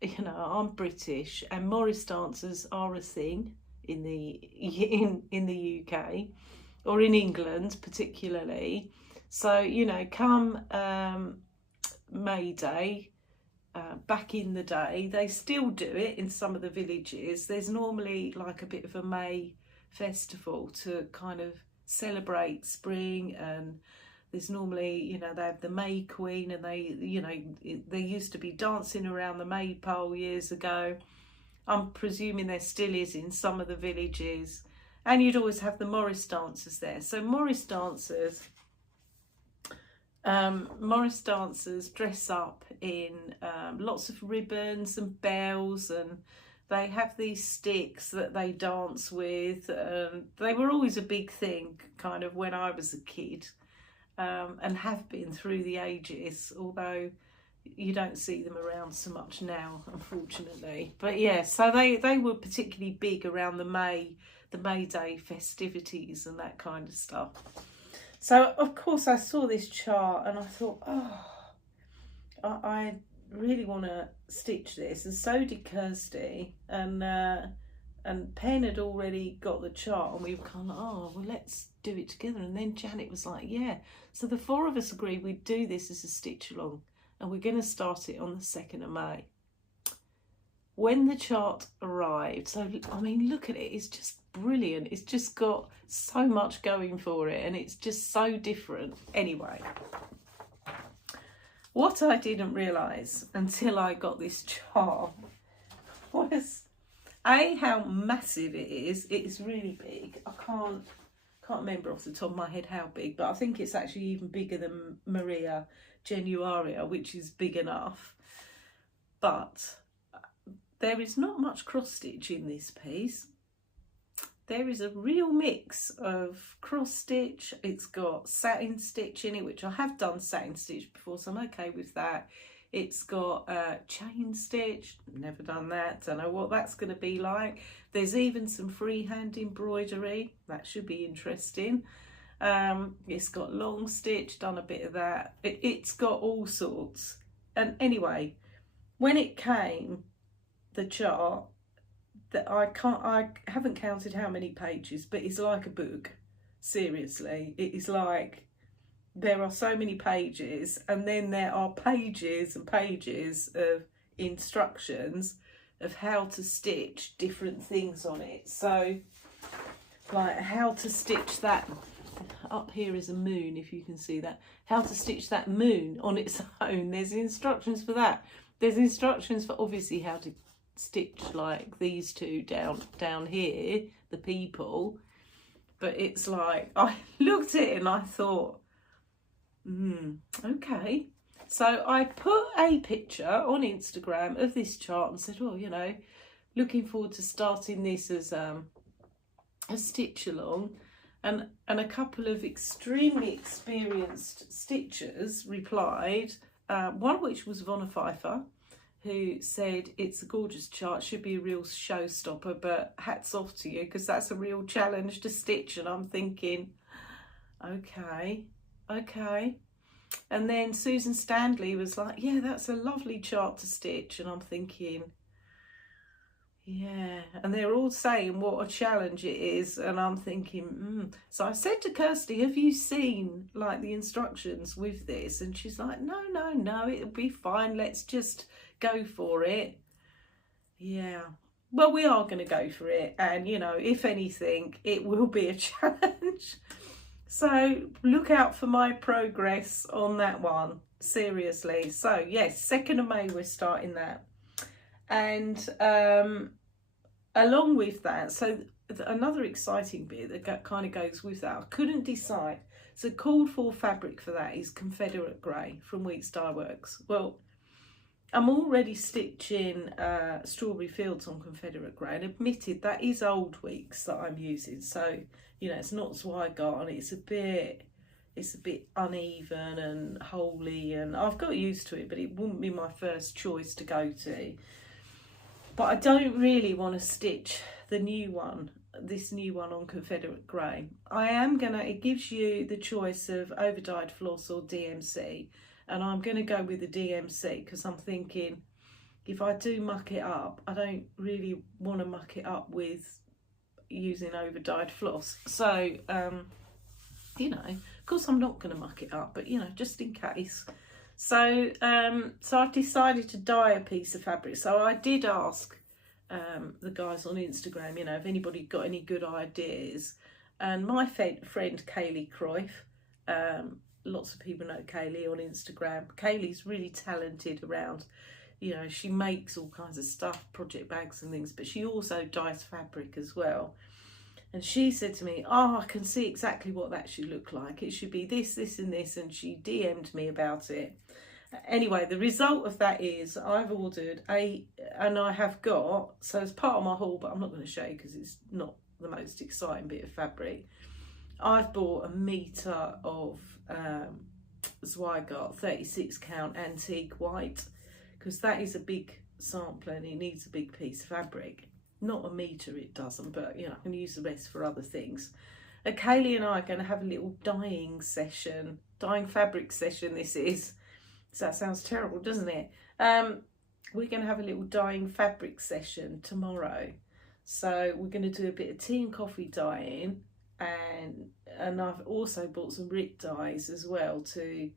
you know, I'm British, and Morris dancers are a thing in the UK, or in England particularly. So, you know, come May Day, back in the day, they still do it in some of the villages. There's normally like a bit of a May festival to kind of celebrate spring and There's normally, you know, they have the May Queen, and they, you know, they used to be dancing around the maypole years ago. I'm presuming there still is in some of the villages. And you'd always have the Morris dancers there. So Morris dancers dress up in lots of ribbons and bells, and they have these sticks that they dance with. They were always a big thing kind of when I was a kid, and have been through the ages, although you don't see them around so much now, unfortunately. But yeah, so they were particularly big around the May Day festivities and that kind of stuff. So of course I saw this chart and I thought, oh, I really want to stitch this, and so did Kirsty, and Pen had already got the chart, and we were kind of, oh well, let's do it together. And then Janet was like, yeah. So the four of us agreed we'd do this as a stitch along, and we're going to start it on the 2nd of May. When the chart arrived, so I mean, look at it, it's just brilliant. It's just got so much going for it, and it's just so different. Anyway, what I didn't realise until I got this chart was how massive it is. It is really big. I can't remember off the top of my head how big, but I think it's actually even bigger than Maria Genuaria, which is big enough. But there is not much cross stitch in this piece. There is a real mix of cross stitch. It's got satin stitch in it, which I have done satin stitch before, so I'm okay with that. It's got chain stitch, never done that, don't know what that's going to be like. There's even some freehand embroidery, that should be interesting. It's got long stitch, done a bit of that. It's got all sorts. And anyway, when it came, the chart, that I haven't counted how many pages, but it's like a book. Seriously, it is like, there are so many pages, and then there are pages and pages of instructions of how to stitch different things on it. So like how to stitch that, up here is a moon, if you can see that, how to stitch that moon on its own. There's instructions for that. There's instructions for obviously how to stitch like these two down here, the people. But it's like, I looked at it and I thought, okay. So I put a picture on Instagram of this chart and said, oh, you know, looking forward to starting this as a stitch along. And a couple of extremely experienced stitchers replied, one of which was Pfeiffer, who said it's a gorgeous chart, should be a real showstopper, but hats off to you because that's a real challenge to stitch. And I'm thinking, okay. And then Susan Standley was like, yeah, that's a lovely chart to stitch. And I'm thinking, yeah. And they're all saying what a challenge it is. And I'm thinking, So I said to Kirsty, have you seen like the instructions with this? And she's like, no, it'll be fine. Let's just go for it. Yeah. Well, we are going to go for it. And, you know, if anything, it will be a challenge. So look out for my progress on that one. Seriously. So yes, 2nd of May, we're starting that. And along with that, so another exciting bit that kind of goes with that, I couldn't decide. So called for fabric for that is Confederate Grey from Weeks Dye Works. Well, I'm already stitching Strawberry Fields on Confederate Grey, and admitted that is old Weeks that I'm using. So, you know, it's not Zweigart, and it's a bit uneven and holey, and I've got used to it, but it wouldn't be my first choice to go to. But I don't really want to stitch the new one, this new one on Confederate Grey. It gives you the choice of overdyed floss or DMC, and I'm going to go with the DMC because I'm thinking if I do muck it up, I don't really want to muck it up with using overdyed floss. So, you know, of course I'm not going to muck it up, but, you know, just in case. So I've decided to dye a piece of fabric. So I did ask the guys on Instagram, you know, if anybody got any good ideas. And my friend Kaylee Cruyff lots of people know Kaylee on Instagram. Kaylee's really talented around, you know, she makes all kinds of stuff, project bags and things, but she also dyes fabric as well. And she said to me, oh, I can see exactly what that should look like. It should be this, this and this. And she DM'd me about it. Anyway, the result of that is I've ordered and I have got, so as part of my haul, but I'm not going to show you because it's not the most exciting bit of fabric. I've bought 1 metre of Zweigart 36 count antique white, because that is a big sampler and it needs a big piece of fabric. Not 1 metre it doesn't, but you know, I can use the rest for other things. And Kaylee and I are going to have a little dyeing session, dyeing fabric session this is. So that sounds terrible, doesn't it? We're going to have a little dyeing fabric session tomorrow. So we're going to do a bit of tea and coffee dyeing, and I've also bought some Rit dyes as well to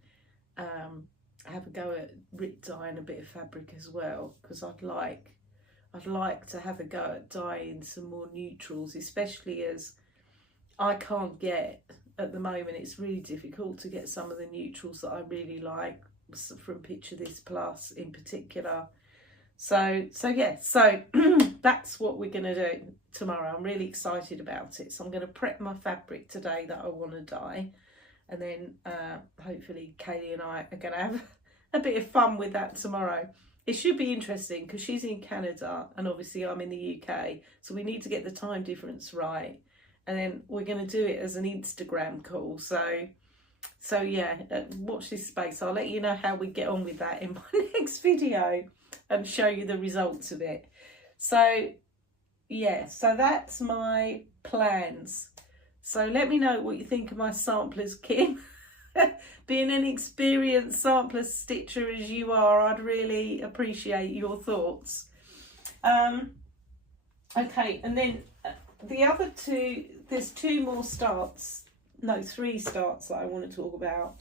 have a go at Rit dyeing a bit of fabric as well, because I'd like to have a go at dyeing some more neutrals, especially as I can't get, at the moment it's really difficult to get some of the neutrals that I really like from Picture This Plus in particular. So yeah, so that's what we're going to do tomorrow. I'm really excited about it. So I'm going to prep my fabric today that I want to dye, and then hopefully Kaylee and I are going to have a bit of fun with that tomorrow. It should be interesting because she's in Canada and obviously I'm in the UK, so we need to get the time difference right, and then we're going to do it as an Instagram call. So yeah, watch this space. I'll let you know how we get on with that in my next video and show you the results of it. So yeah, so that's my plans. So let me know what you think of my samplers, Kim. Being an experienced sampler stitcher as you are, I'd really appreciate your thoughts. Okay, and then the other two, there's 2 more starts, no, 3 starts that I want to talk about.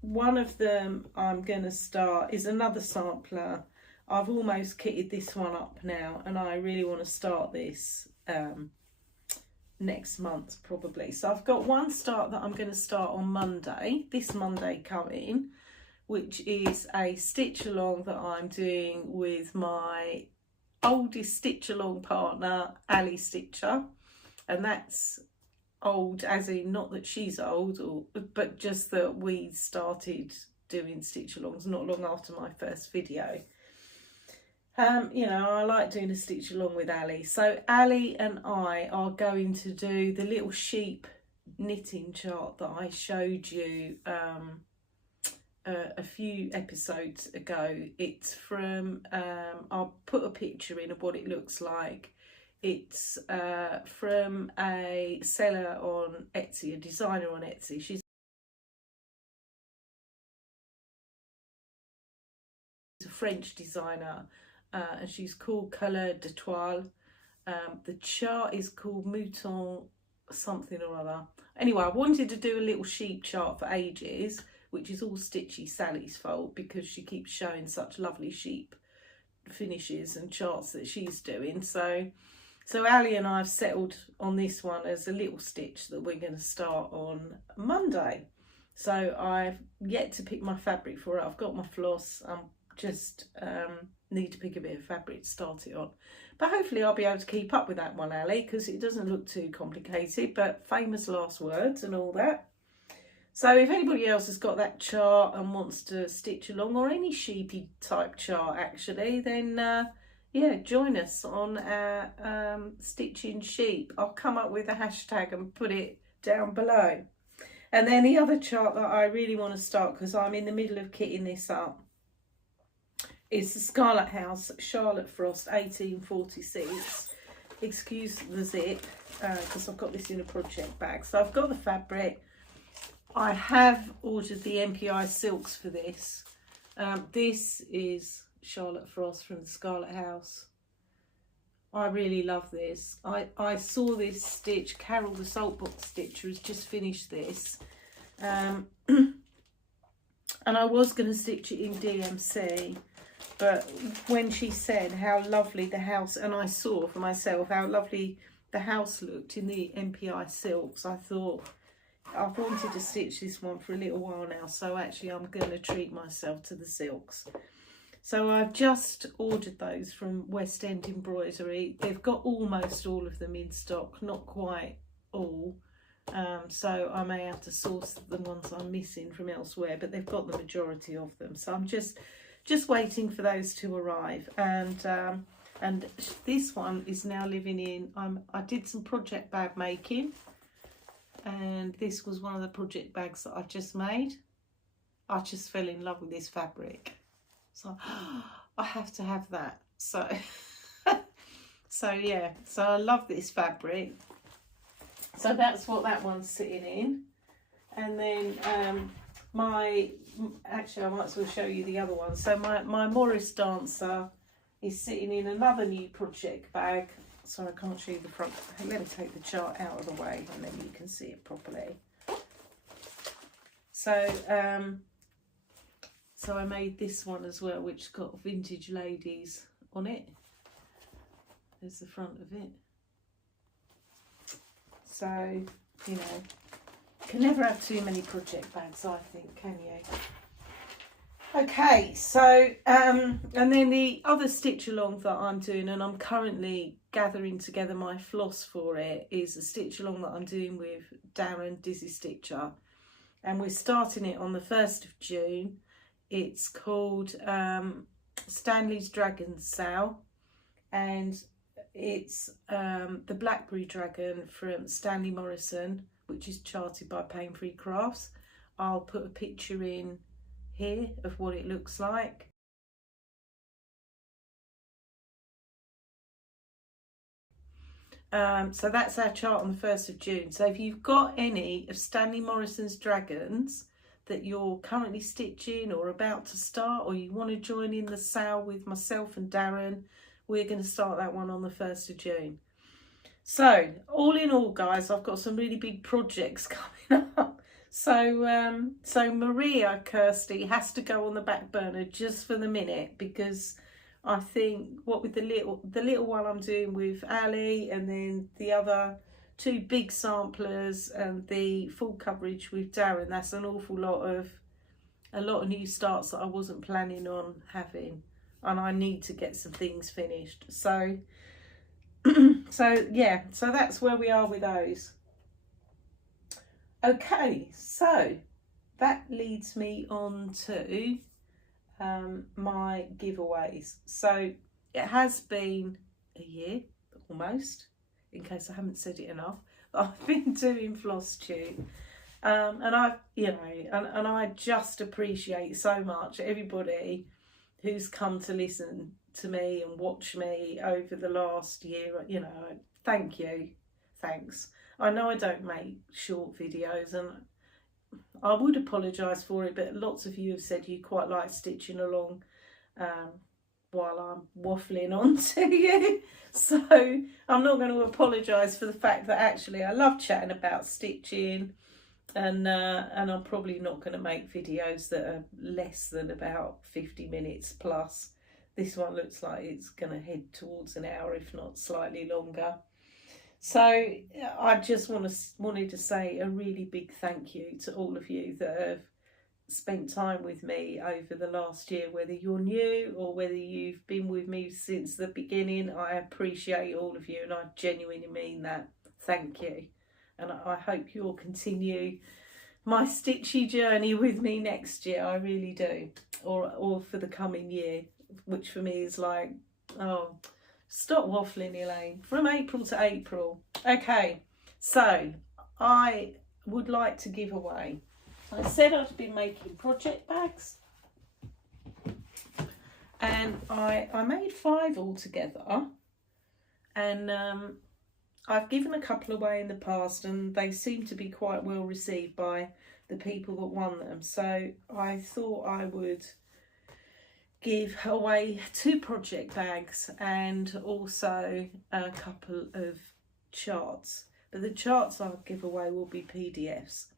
One of them I'm going to start is another sampler. I've almost kitted this one up now, and I really want to start this next month probably. So I've got one start that I'm going to start on Monday, this Monday coming, which is a stitch along that I'm doing with my oldest stitch along partner, Ali Stitcher. And that's old as in not that she's old, but just that we started doing stitch alongs not long after my first video. You know, I like doing a stitch along with Ali. So Ali and I are going to do the little sheep knitting chart that I showed you a few episodes ago. It's from, I'll put a picture in of what it looks like. It's from a seller on Etsy, a designer on Etsy. She's a French designer. And she's called Couleur de Toile. The chart is called Mouton something or other. Anyway, I wanted to do a little sheep chart for ages, which is all Stitchy Sally's fault because she keeps showing such lovely sheep finishes and charts that she's doing. So Ali and I have settled on this one as a little stitch that we're going to start on Monday. So I've yet to pick my fabric for it. I've got my floss. I'm just need to pick a bit of fabric to start it on, but hopefully I'll be able to keep up with that one, Ali, because it doesn't look too complicated, but famous last words and all that. So if anybody else has got that chart and wants to stitch along, or any sheepy type chart actually, then yeah, join us on our stitching sheep. I'll come up with a hashtag and put it down below. And then the other chart that I really want to start, because I'm in the middle of kitting this up, is the Scarlet House Charlotte Frost 1846. Excuse the zip, because I've got this in a project bag. So I've got the fabric. I have ordered the MPI silks for this. This is Charlotte Frost from the Scarlet House. I really love this. I saw this stitch. Carol the Saltbox Stitcher has just finished this. And I was going to stitch it in DMC. But when she said how lovely the house, and I saw for myself how lovely the house looked in the MPI silks, I thought, I've wanted to stitch this one for a little while now, so actually I'm going to treat myself to the silks. So I've just ordered those from End Embroidery. They've got almost all of them in stock, not quite all. So I may have to source the ones I'm missing from elsewhere, but they've got the majority of them. So I'm just waiting for those to arrive. And this one is now living in, I did some project bag making, and this was one of the project bags that I've just made. I just fell in love with this fabric. So I have to have that. So, so yeah, so I love this fabric. So that's what that one's sitting in. And then actually I might as well show you the other one. So my Morris Dancer is sitting in another new project bag. So I can't show you the front. Let me take the chart out of the way and then you can see it properly. So so I made this one as well, which got vintage ladies on it. There's the front of it. So, you know, can never have too many project bags, I think, can you? Okay, so, and then the other stitch along that I'm doing, and I'm currently gathering together my floss for it, is a stitch along that I'm doing with Darren Dizzy Stitcher. And we're starting it on the 1st of June. It's called Stanley's Dragon Sow, and it's the Blackberry Dragon from Stanley Morrison, which is charted by Pain Free Crafts. I'll put a picture in here of what it looks like. So that's our chart on the 1st of June. So if you've got any of Stanley Morrison's dragons that you're currently stitching or about to start, or you want to join in the sale with myself and Darren, we're going to start that one on the 1st of June. So all in all, guys, I've got some really big projects coming up. So so Maria Kirsty has to go on the back burner just for the minute, because I think what with the little one I'm doing with Ali, and then the other 2 big samplers and the full coverage with Darren, that's an awful lot of new starts that I wasn't planning on having, and I need to get some things finished. So so yeah, so that's where we are with those. Okay, so that leads me on to my giveaways. So it has been a year almost, in case I haven't said it enough, I've been doing Flosstube, and I've, you know, and I just appreciate so much everybody who's come to listen to me and watch me over the last year. You know, thank you, thanks. I know I don't make short videos, and I would apologise for it, but lots of you have said you quite like stitching along while I'm waffling on to you. So I'm not going to apologise for the fact that actually I love chatting about stitching, and I'm probably not going to make videos that are less than about 50 minutes plus. This one looks like it's going to head towards an hour, if not slightly longer. So I just wanted to say a really big thank you to all of you that have spent time with me over the last year, whether you're new or whether you've been with me since the beginning. I appreciate all of you, and I genuinely mean that. Thank you. And I hope you'll continue my stitchy journey with me next year. I really do. Or for the coming year, which for me is like, oh, stop waffling, Elaine. From April to April. Okay, so I would like to give away. I said I'd been making project bags, and I made 5 altogether, and I've given a couple away in the past, and they seem to be quite well received by the people that won them. So I thought I would give away 2 project bags and also a couple of charts, but the charts I'll give away will be PDFs.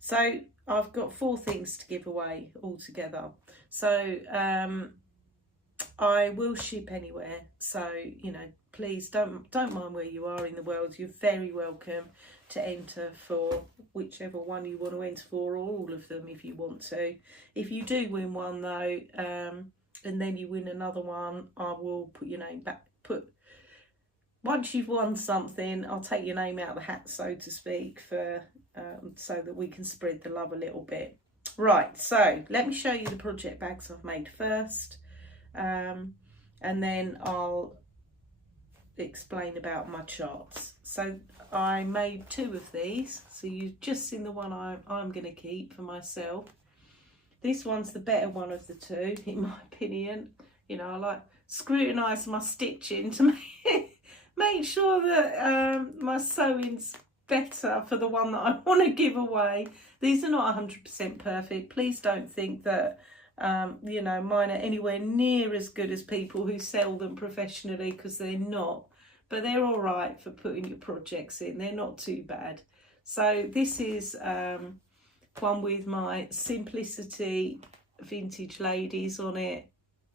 So I've got 4 things to give away altogether. So I will ship anywhere, so you know, please don't mind where you are in the world. You're very welcome to enter for whichever one you want to enter for, or all of them if you want to. If you do win one though, and then you win another one, I will put your name back. Once you've won something, I'll take your name out of the hat, so to speak, for so that we can spread the love a little bit. Right, so let me show you the project bags I've made first, and then I'll explain about my charts. So I made 2 of these, so you've just seen the one I'm going to keep for myself. This one's the better one of the 2, in my opinion. You know, I like scrutinise my stitching to make sure that my sewing's better for the one that I want to give away. These are not 100% perfect. Please don't think that you know, mine are anywhere near as good as people who sell them professionally, because they're not. But they're all right for putting your projects in. They're not too bad. So this is one with my Simplicity vintage ladies on it.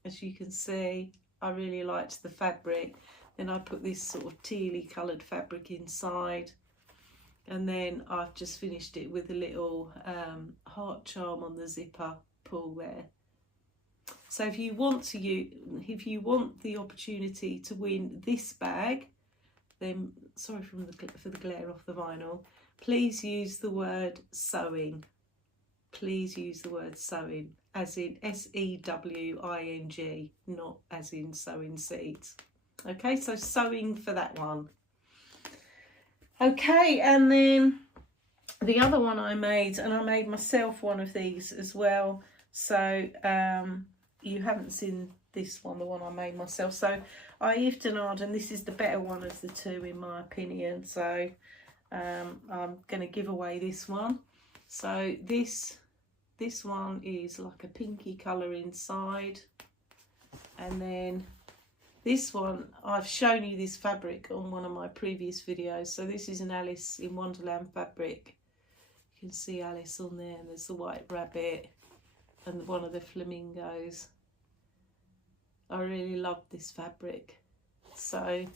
As you can see, I really liked the fabric. Then I put this sort of tealy coloured fabric inside, and then I've just finished it with a little heart charm on the zipper pull there. So if you want the opportunity to win this bag, then sorry for the glare off the vinyl, please use the word sewing. Please use the word sewing, as in SEWING, not as in sowing seeds. Okay, so sewing for that one. Okay, and then the other one I made, and I made myself one of these as well. So you haven't seen this one, the one I made myself. So I ifed and hard, and this is the better one of the 2 in my opinion. So I'm going to give away this one. So this one is like a pinky colour inside, and then this one, I've shown you this fabric on one of my previous videos. So this is an Alice in Wonderland fabric. You can see Alice on there, and there's the white rabbit and one of the flamingos. I really love this fabric. So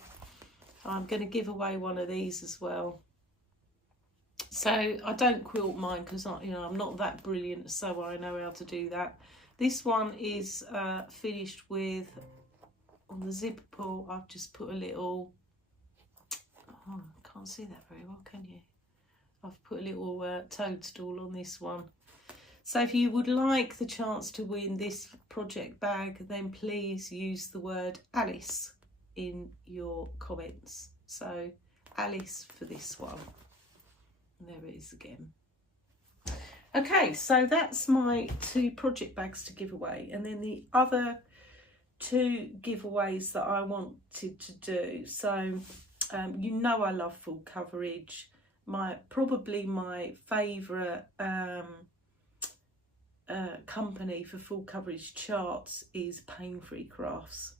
I'm going to give away one of these as well. So I don't quilt mine because I'm not that brilliant, so I know how to do that. This one is finished with, on the zipper pull, I've just put a little, oh, I can't see that very well, can you? I've put a little toadstool on this one. So if you would like the chance to win this project bag, then please use the word Alice in your comments. So Alice for this one. And there it is again. Okay, so that's my 2 project bags to give away. And then the other 2 giveaways that I wanted to do. So you know I love full coverage. Probably my favourite company for full coverage charts is Pain-Free Crafts,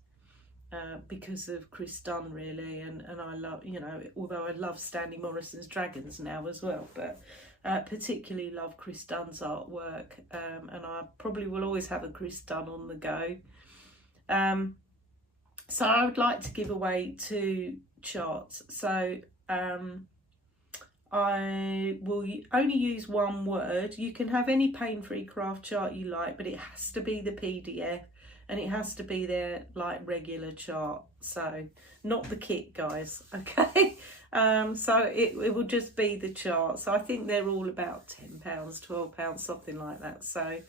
because of Chris Dunn really, and I love, you know, although I love Stanley Morrison's Dragons now as well, but particularly love Chris Dunn's artwork, and I probably will always have a Chris Dunn on the go. So I would like to give away 2 charts. So I will only use one word. You can have any Pain-Free Craft chart you like, but it has to be the PDF, and it has to be their like regular chart. So not the kit, guys, okay? So it will just be the chart. So I think they're all about £10, £12, something like that. So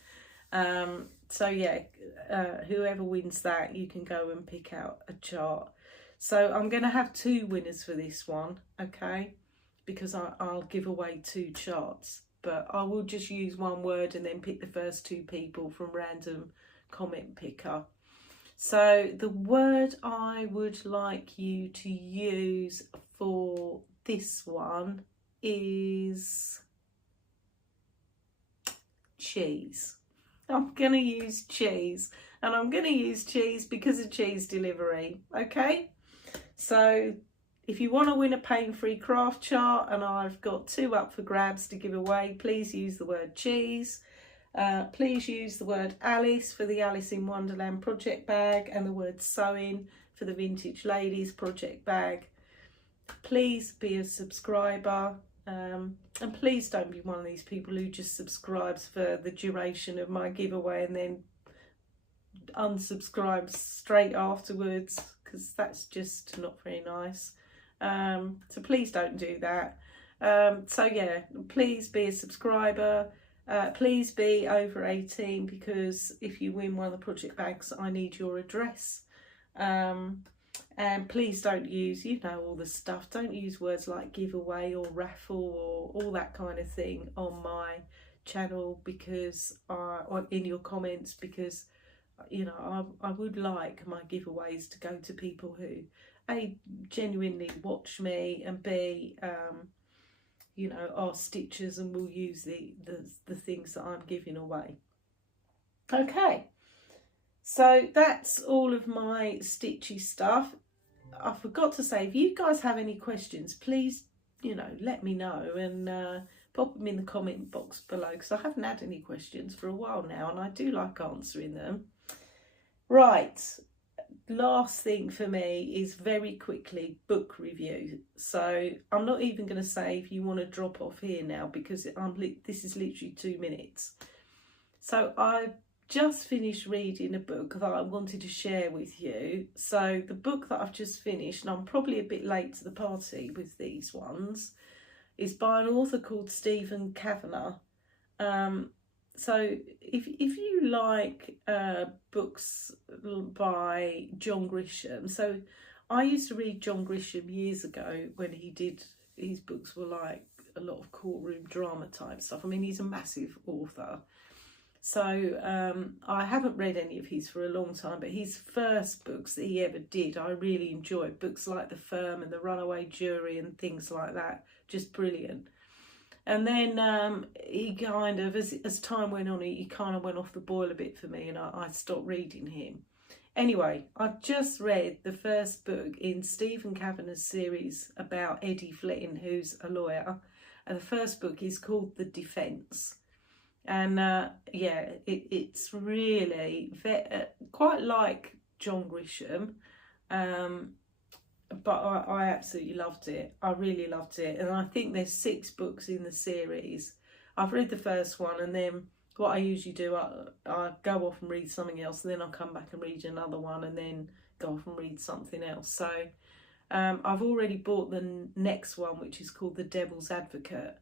so yeah, whoever wins that, you can go and pick out a chart. So I'm going to have 2 winners for this one, okay? Because I'll give away 2 charts, but I will just use one word and then pick the first 2 people from random comment picker. So the word I would like you to use for this one is cheese. I'm going to use cheese, and I'm going to use cheese because of cheese delivery, okay? So if you want to win a Pain-Free Craft chart, and I've got 2 up for grabs to give away, please use the word cheese. Please use the word Alice for the Alice in Wonderland project bag and the word sewing for the Vintage Ladies project bag. Please be a subscriber, and please don't be one of these people who just subscribes for the duration of my giveaway and then unsubscribes straight afterwards, because that's just not very nice. So please don't do that. So yeah, please be a subscriber. Please be over 18, because if you win one of the project bags, I need your address. And please don't use, you know, all the stuff. Don't use words like giveaway or raffle or all that kind of thing on my channel, because or in your comments, because, you know, I would like my giveaways to go to people who A, genuinely watch me, and B, you know, are stitchers and will use the things that I'm giving away. Okay, so that's all of my stitchy stuff. I forgot to say, if you guys have any questions, please, you know, let me know, and pop them in the comment box below, because I haven't had any questions for a while now and I do like answering them. Right, last thing for me is very quickly book review. So I'm not even going to say if you want to drop off here now, because this is literally 2 minutes. So I've just finished reading a book that I wanted to share with you. So the book that I've just finished, and I'm probably a bit late to the party with these ones, is by an author called Stephen Kavanagh. So if you like books by John Grisham, so I used to read John Grisham years ago when he did, his books were like a lot of courtroom drama type stuff. I mean, he's a massive author. So I haven't read any of his for a long time, but his first books that he ever did, I really enjoyed. Books like The Firm and The Runaway Jury and things like that, just brilliant. And then he kind of, as time went on, he kind of went off the boil a bit for me, and I stopped reading him. Anyway, I've just read the first book in Stephen Kavanagh's series about Eddie Flynn, who's a lawyer. And the first book is called The Defence. And yeah, it's really quite like John Grisham, but I absolutely loved it. I really loved it. And I think there's 6 books in the series. I've read the first one, and then what I usually do, I go off and read something else, and then I'll come back and read another one, and then go off and read something else. So I've already bought the next one, which is called The Devil's Advocate.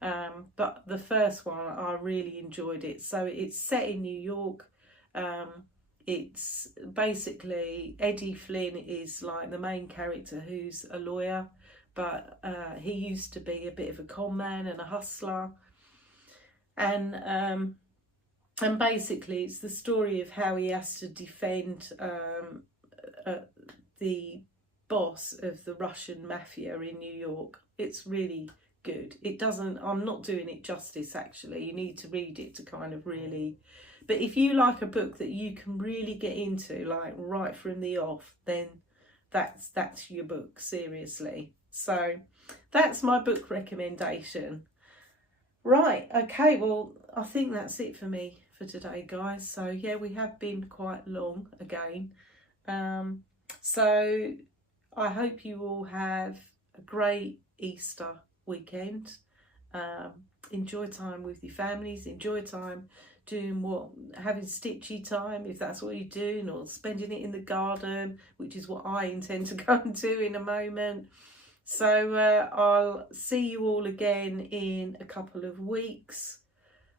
But the first one, I really enjoyed it. So it's set in New York. It's basically Eddie Flynn is like the main character, who's a lawyer, but he used to be a bit of a con man and a hustler. And basically it's the story of how he has to defend the boss of the Russian mafia in New York. It's really good. It doesn't, I'm not doing it justice actually. You need to read it to kind of really, but if you like a book that you can really get into, like right from the off, then that's your book, seriously. So that's my book recommendation. Right, okay, well, I think that's it for me for today, guys. So yeah, we have been quite long again. So I hope you all have a great Easter weekend. Enjoy time with your families, enjoy time doing having stitchy time, if that's what you're doing, or spending it in the garden, which is what I intend to go and do in a moment. So I'll see you all again in a couple of weeks,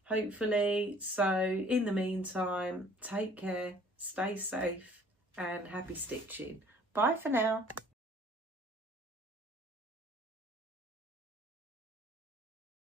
hopefully. So in the meantime, take care, stay safe, and happy stitching. Bye for now.